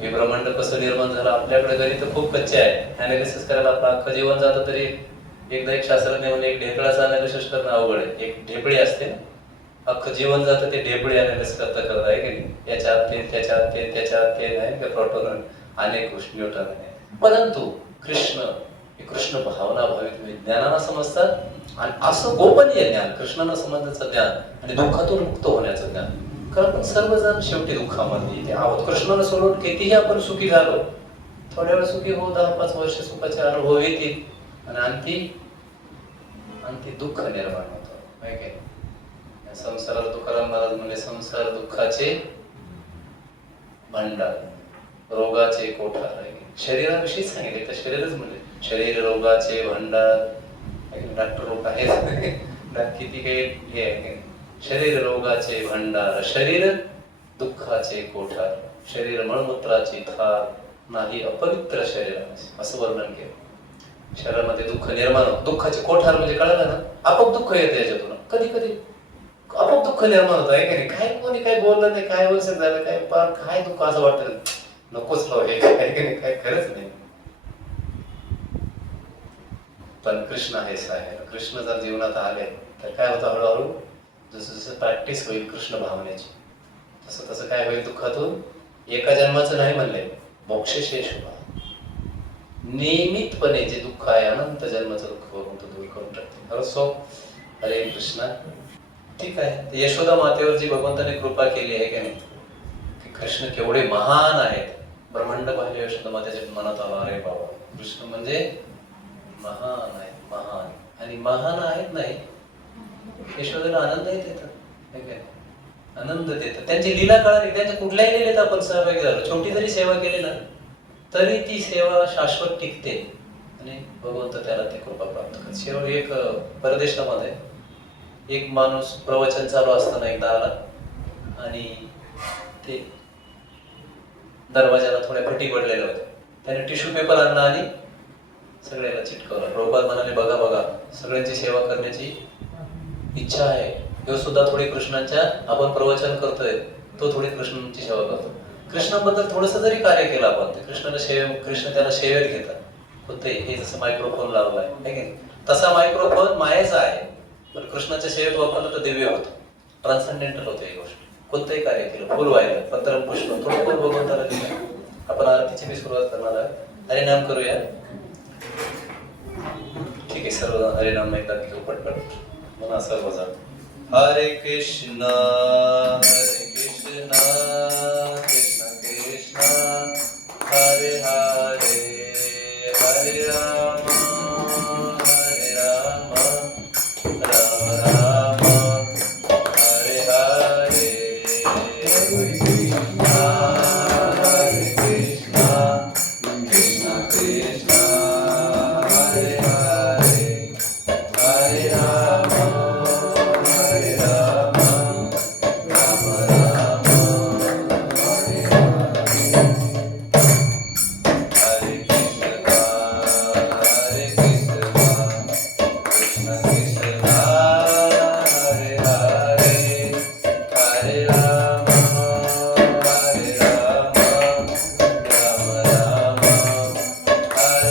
हे ब्रह्मांड कसं निर्माण झालं आपल्याकडे घरी तर खूप कच्चे आहे. अनालिसिस करायला आपलं अख्खं जीवन जातं, तरी एकदा एक शास्त्रज्ञ म्हणजे एक ढेकळाचं अनालिसिस करणं अवघड आहे. एक ढेपळी असते ना, अख्खं जीवन जातं ते ढेपळी अनालिसिस करता आहे की नाही. याच्यात ते, त्याच्यात ते, त्याच्यात ते, नाही का प्रोटॉन, अनेक गोष्टी न्यूटन आहे. परंतु कृष्ण भावना भावित ज्ञानाला समजतात, आणि असं गोपनीय ज्ञान, कृष्णाला समजण्याचं ज्ञान, आणि दुःखातून मुक्त होण्याचं ज्ञान. कारण आपण सर्वजण शेवटी दुःखामध्ये इथे आहोत. कृष्णाला सोडून कितीही आपण सुखी झालो, थोड्या वेळ सुखी हो, 10-5 वर्ष सुखाचे अनुभव येतील, आणि आणखी दुःख निर्माण होतं. माहिती आहे, संसाराला तुकाराम महाराज म्हणजे संसार दुःखाचे भांडार, रोगाचे कोठार आहे. शरीराविषयी सांगितले तर शरीरच म्हणजे शरीर रोगाचे भांडार. डॉक्टर लोक आहेत किती काही हे आहे. शरीर रोगाचे भांडार, शरीर दुःखाचे कोठार, शरीर मळमूत्राची थार, नाही अपवित्र शरीर, असं वर्णन केलं. शरीरामध्ये दुःख निर्माण होतं. दुःखाचे कोठार म्हणजे कळलं ना, आपोआप दुःख येतं याच्यातून. कधी कधी आपोआप दुःख निर्माण होतं आहे की नाही. काय कोणी काय बोललं नाही, काय वर्ष झालं, काय दुःख, असं वाटतं नकोच लाव हे, काय खरंच नाही. पण कृष्ण हे आहे. कृष्ण जर जीवनात आले तर काय होतं, हळूहळू जसं प्रॅक्टिस होईल कृष्ण भावनेची, तसं काय होईल, दुःखातून एका जन्माचं नाही म्हणले, मोक्षशेष होणार. नियमितपणे जे दुःख आहे, अनंत जन्माचं दुःख करून तो दूर करून टाकते. सो हरे कृष्ण. ठीक आहे, यशोदा मातेवर जी भगवंताने कृपा केली आहे की नाही, की कृष्ण केवढे महान आहेत. ब्रह्मांड पाहिले यशोदा मातेच्या मनात आला, अरे बाबा कृष्ण म्हणजे महान आहे, महान. आणि महान आहेत नाही, यशोदेला आनंद येतात, आनंद देतात. त्यांची लीला कळाली, त्यांच्या कुठल्याही लीलेत आपण सहभागी झालो, छोटी जरी सेवा केली ना तरी ती सेवा शाश्वत टिकते. आणि भगवंत त्याला ती कृपा प्राप्त करतो. शेवटी एक परदेशामध्ये एक माणूस प्रवचन चालू असताना एकदा आला आणि ते दरवाजाला थोड्या फटी पडलेल्या होत्या. त्याने टिश्यू पेपर आणला आणि सगळ्याला चिटकवला. प्रभुपाद म्हणाले, बघा बघा, सगळ्यांची सेवा करण्याची इच्छा आहे. तो सुद्धा थोडी कृष्णांच्या, आपण प्रवचन करतोय तो थोडी कृष्णांची सेवा करतो. कृष्णाबद्दल थोडस जरी कार्य केलं आपण, ते कृष्ण त्याला सेवेत घेतात. कोणते हे जसं मायक्रोफोन लावलाय है की नाही, तसा मायक्रोफोन मायेचा आहे, पण कृष्णाच्या सेवेत वापरलं तर दिव्य होतं, ट्रान्ससेंडेंटल होतं. ही गोष्ट कोणतंही कार्य केलं, फुल वाहिलं, पत्र पुष्प, थोडं फुल भगवंताला दिलं. आपण आरतीची मी सुरुवात करणार आहे. हरिनाम करूया. ठीक आहे, सर्व हरिनाम एकदा घेऊ पटपट म्हणा सर्वजण. हरे कृष्णा कृष्ण कृष्ण हरे हरे, हरे राम राम राम हरे हरे. हरे कृष्णा कृष्ण कृष्ण हरे हरे, हरे राम हरे राम राम राम हरे हरे. हरे कृष्णा कृष्ण कृष्ण हरे हरे, हरे राम राम राम हरे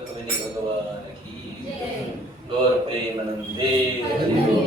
रुक्मिणी भगवान की जय. गौर प्रेमानंदे हरी हरी